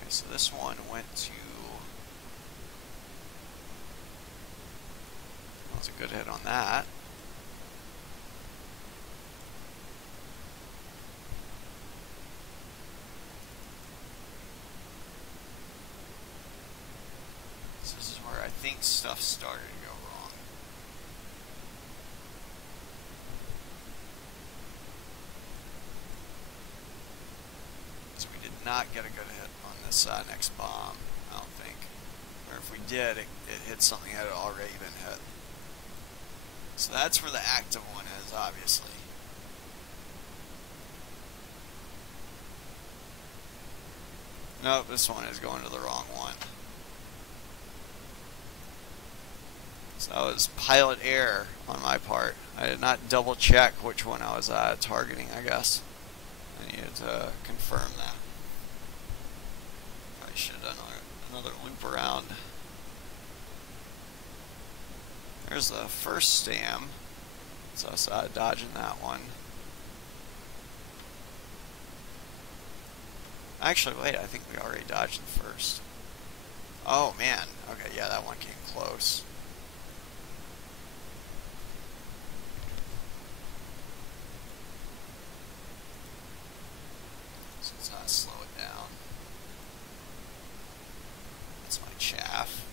Okay, so this one went to... That was a good hit on that. So this is where I think stuff started to go wrong. So we did not get a good hit on this next bomb, I don't think. Or if we did, it hit something that had already been hit. So that's where the active one is, obviously. Nope, this one is going to the wrong one. So that was pilot error on my part. I did not double check which one I was targeting, I guess. I needed to confirm that. Probably should have done another loop around. There's the first stam. So I saw dodging that one. Actually, wait, I think we already dodged the first. Oh, man. Okay, yeah, that one came close. So let's slow it down. That's my chaff.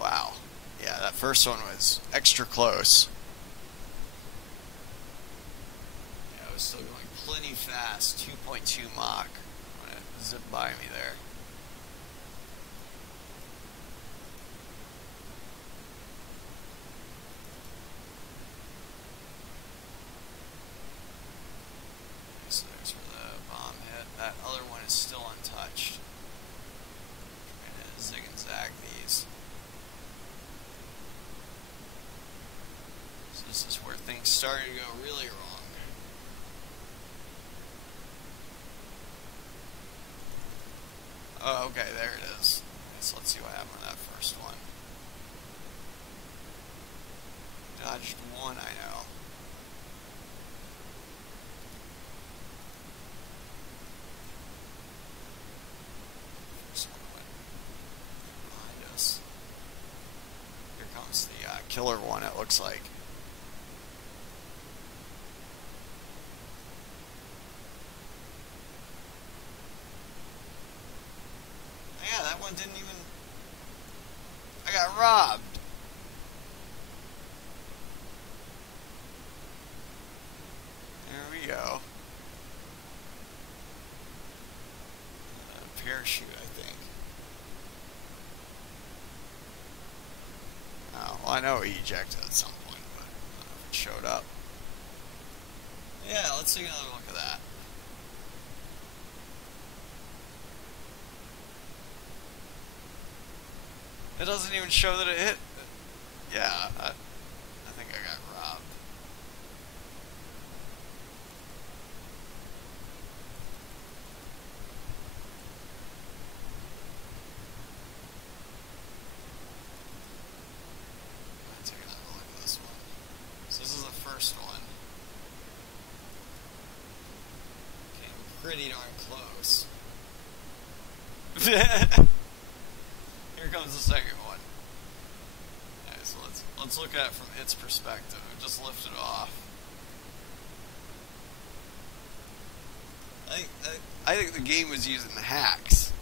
Wow. Yeah, that first one was extra close. Yeah, it was still going plenty fast, 2.2 Mach when it zipped by me there. So there's where the bomb hit. That other one is still untouched. Trying to zig and zag these. So this is where things started to go really wrong. Oh, okay, there it is. Okay, so let's see what happened with that first one. Dodged one, I know. First one went behind us. Here comes the killer one, it looks like. Yeah, that one didn't even... I got robbed. There we go. A parachute, I think. Oh, well, I know he ejected at some point, but I don't know if it showed up. Yeah, let's take another look at that. It doesn't even show that it hit. Yeah, I think I got robbed. Let's take another look at this one. So this is the first one. Came pretty darn close. Here comes the second one. Alright, so let's look at it from its perspective. Just lift it off. I think the game was using the hacks.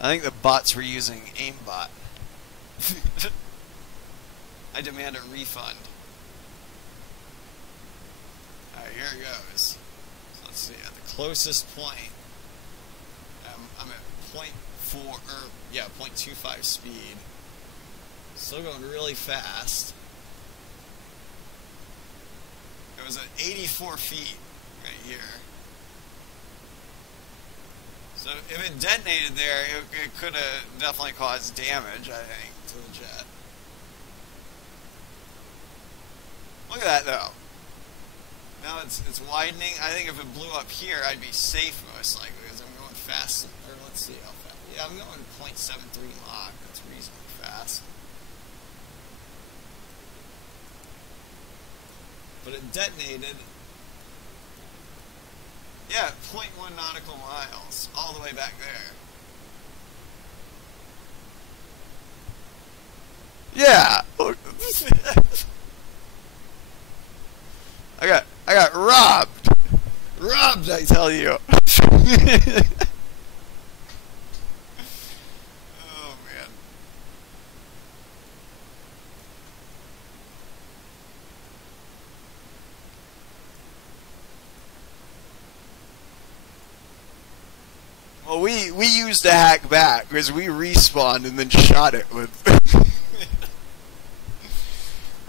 I think the bots were using aimbot. I demand a refund. Alright, here it goes. So let's see, at the closest point, I'm at 0.25 speed. Still going really fast. It was at 84 feet right here. So if it detonated there, it could have definitely caused damage, I think, to the jet. Look at that, though. Now it's widening. I think if it blew up here, I'd be safe most likely because I'm going fast. Or let's see how fast. Yeah, I'm going 0.73 Mach. That's reasonably fast. But it detonated. Yeah, 0.1 nautical miles, all the way back there. Yeah. I got robbed. Robbed, I tell you. Oh man. Well, we used a hack back because we respawned and then shot it with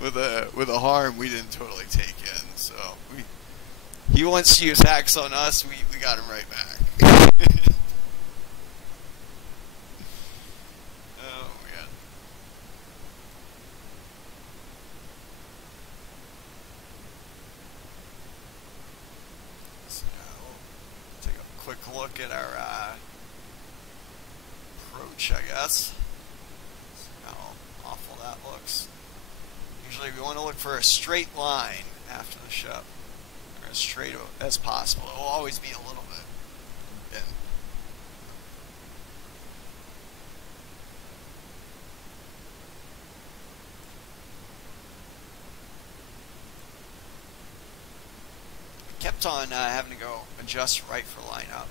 with a harm we didn't totally take in. So he wants to use hacks on us. We got him right back. Oh man. So we'll take a quick look at our approach, I guess. See how awful that looks. Usually we want to look for a straight line after the ship, or as straight as possible. It will always be a little bit bent. Kept on having to go adjust right for lineup.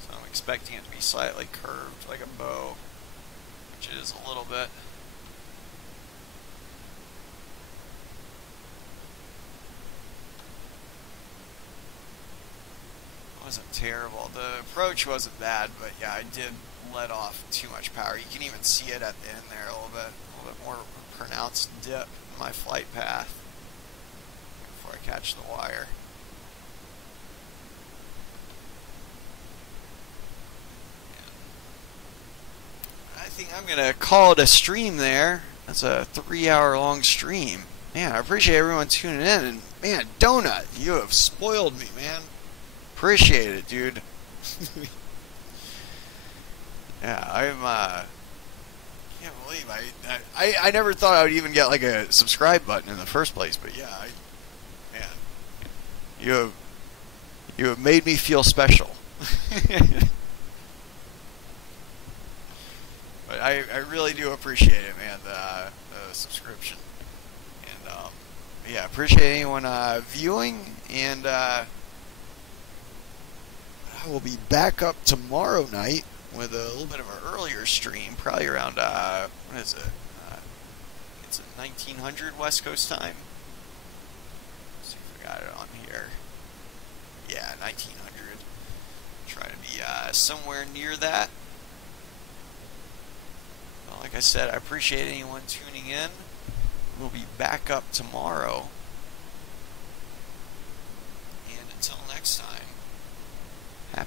So I'm expecting it to be slightly curved like a bow, which it is a little bit. Wasn't terrible. The approach wasn't bad, but yeah, I did let off too much power. You can even see it at the end there a little bit more pronounced dip in my flight path before I catch the wire. I think I'm gonna call it a stream there. That's a 3-hour long stream. Man, I appreciate everyone tuning in, and man, Donut, you have spoiled me, man. Appreciate it, dude. Yeah, can't believe I never thought I would even get like a subscribe button in the first place, but yeah, man, you have made me feel special. But I really do appreciate it, man, the subscription. And yeah, appreciate anyone viewing, and I will be back up tomorrow night with a little bit of an earlier stream, probably around, what is it? It's at 1900 West Coast time. Let's see if I got it on here. Yeah, 1900. Try to be somewhere near that. Well, like I said, I appreciate anyone tuning in. We'll be back up tomorrow. And until next time, happy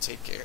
Take care.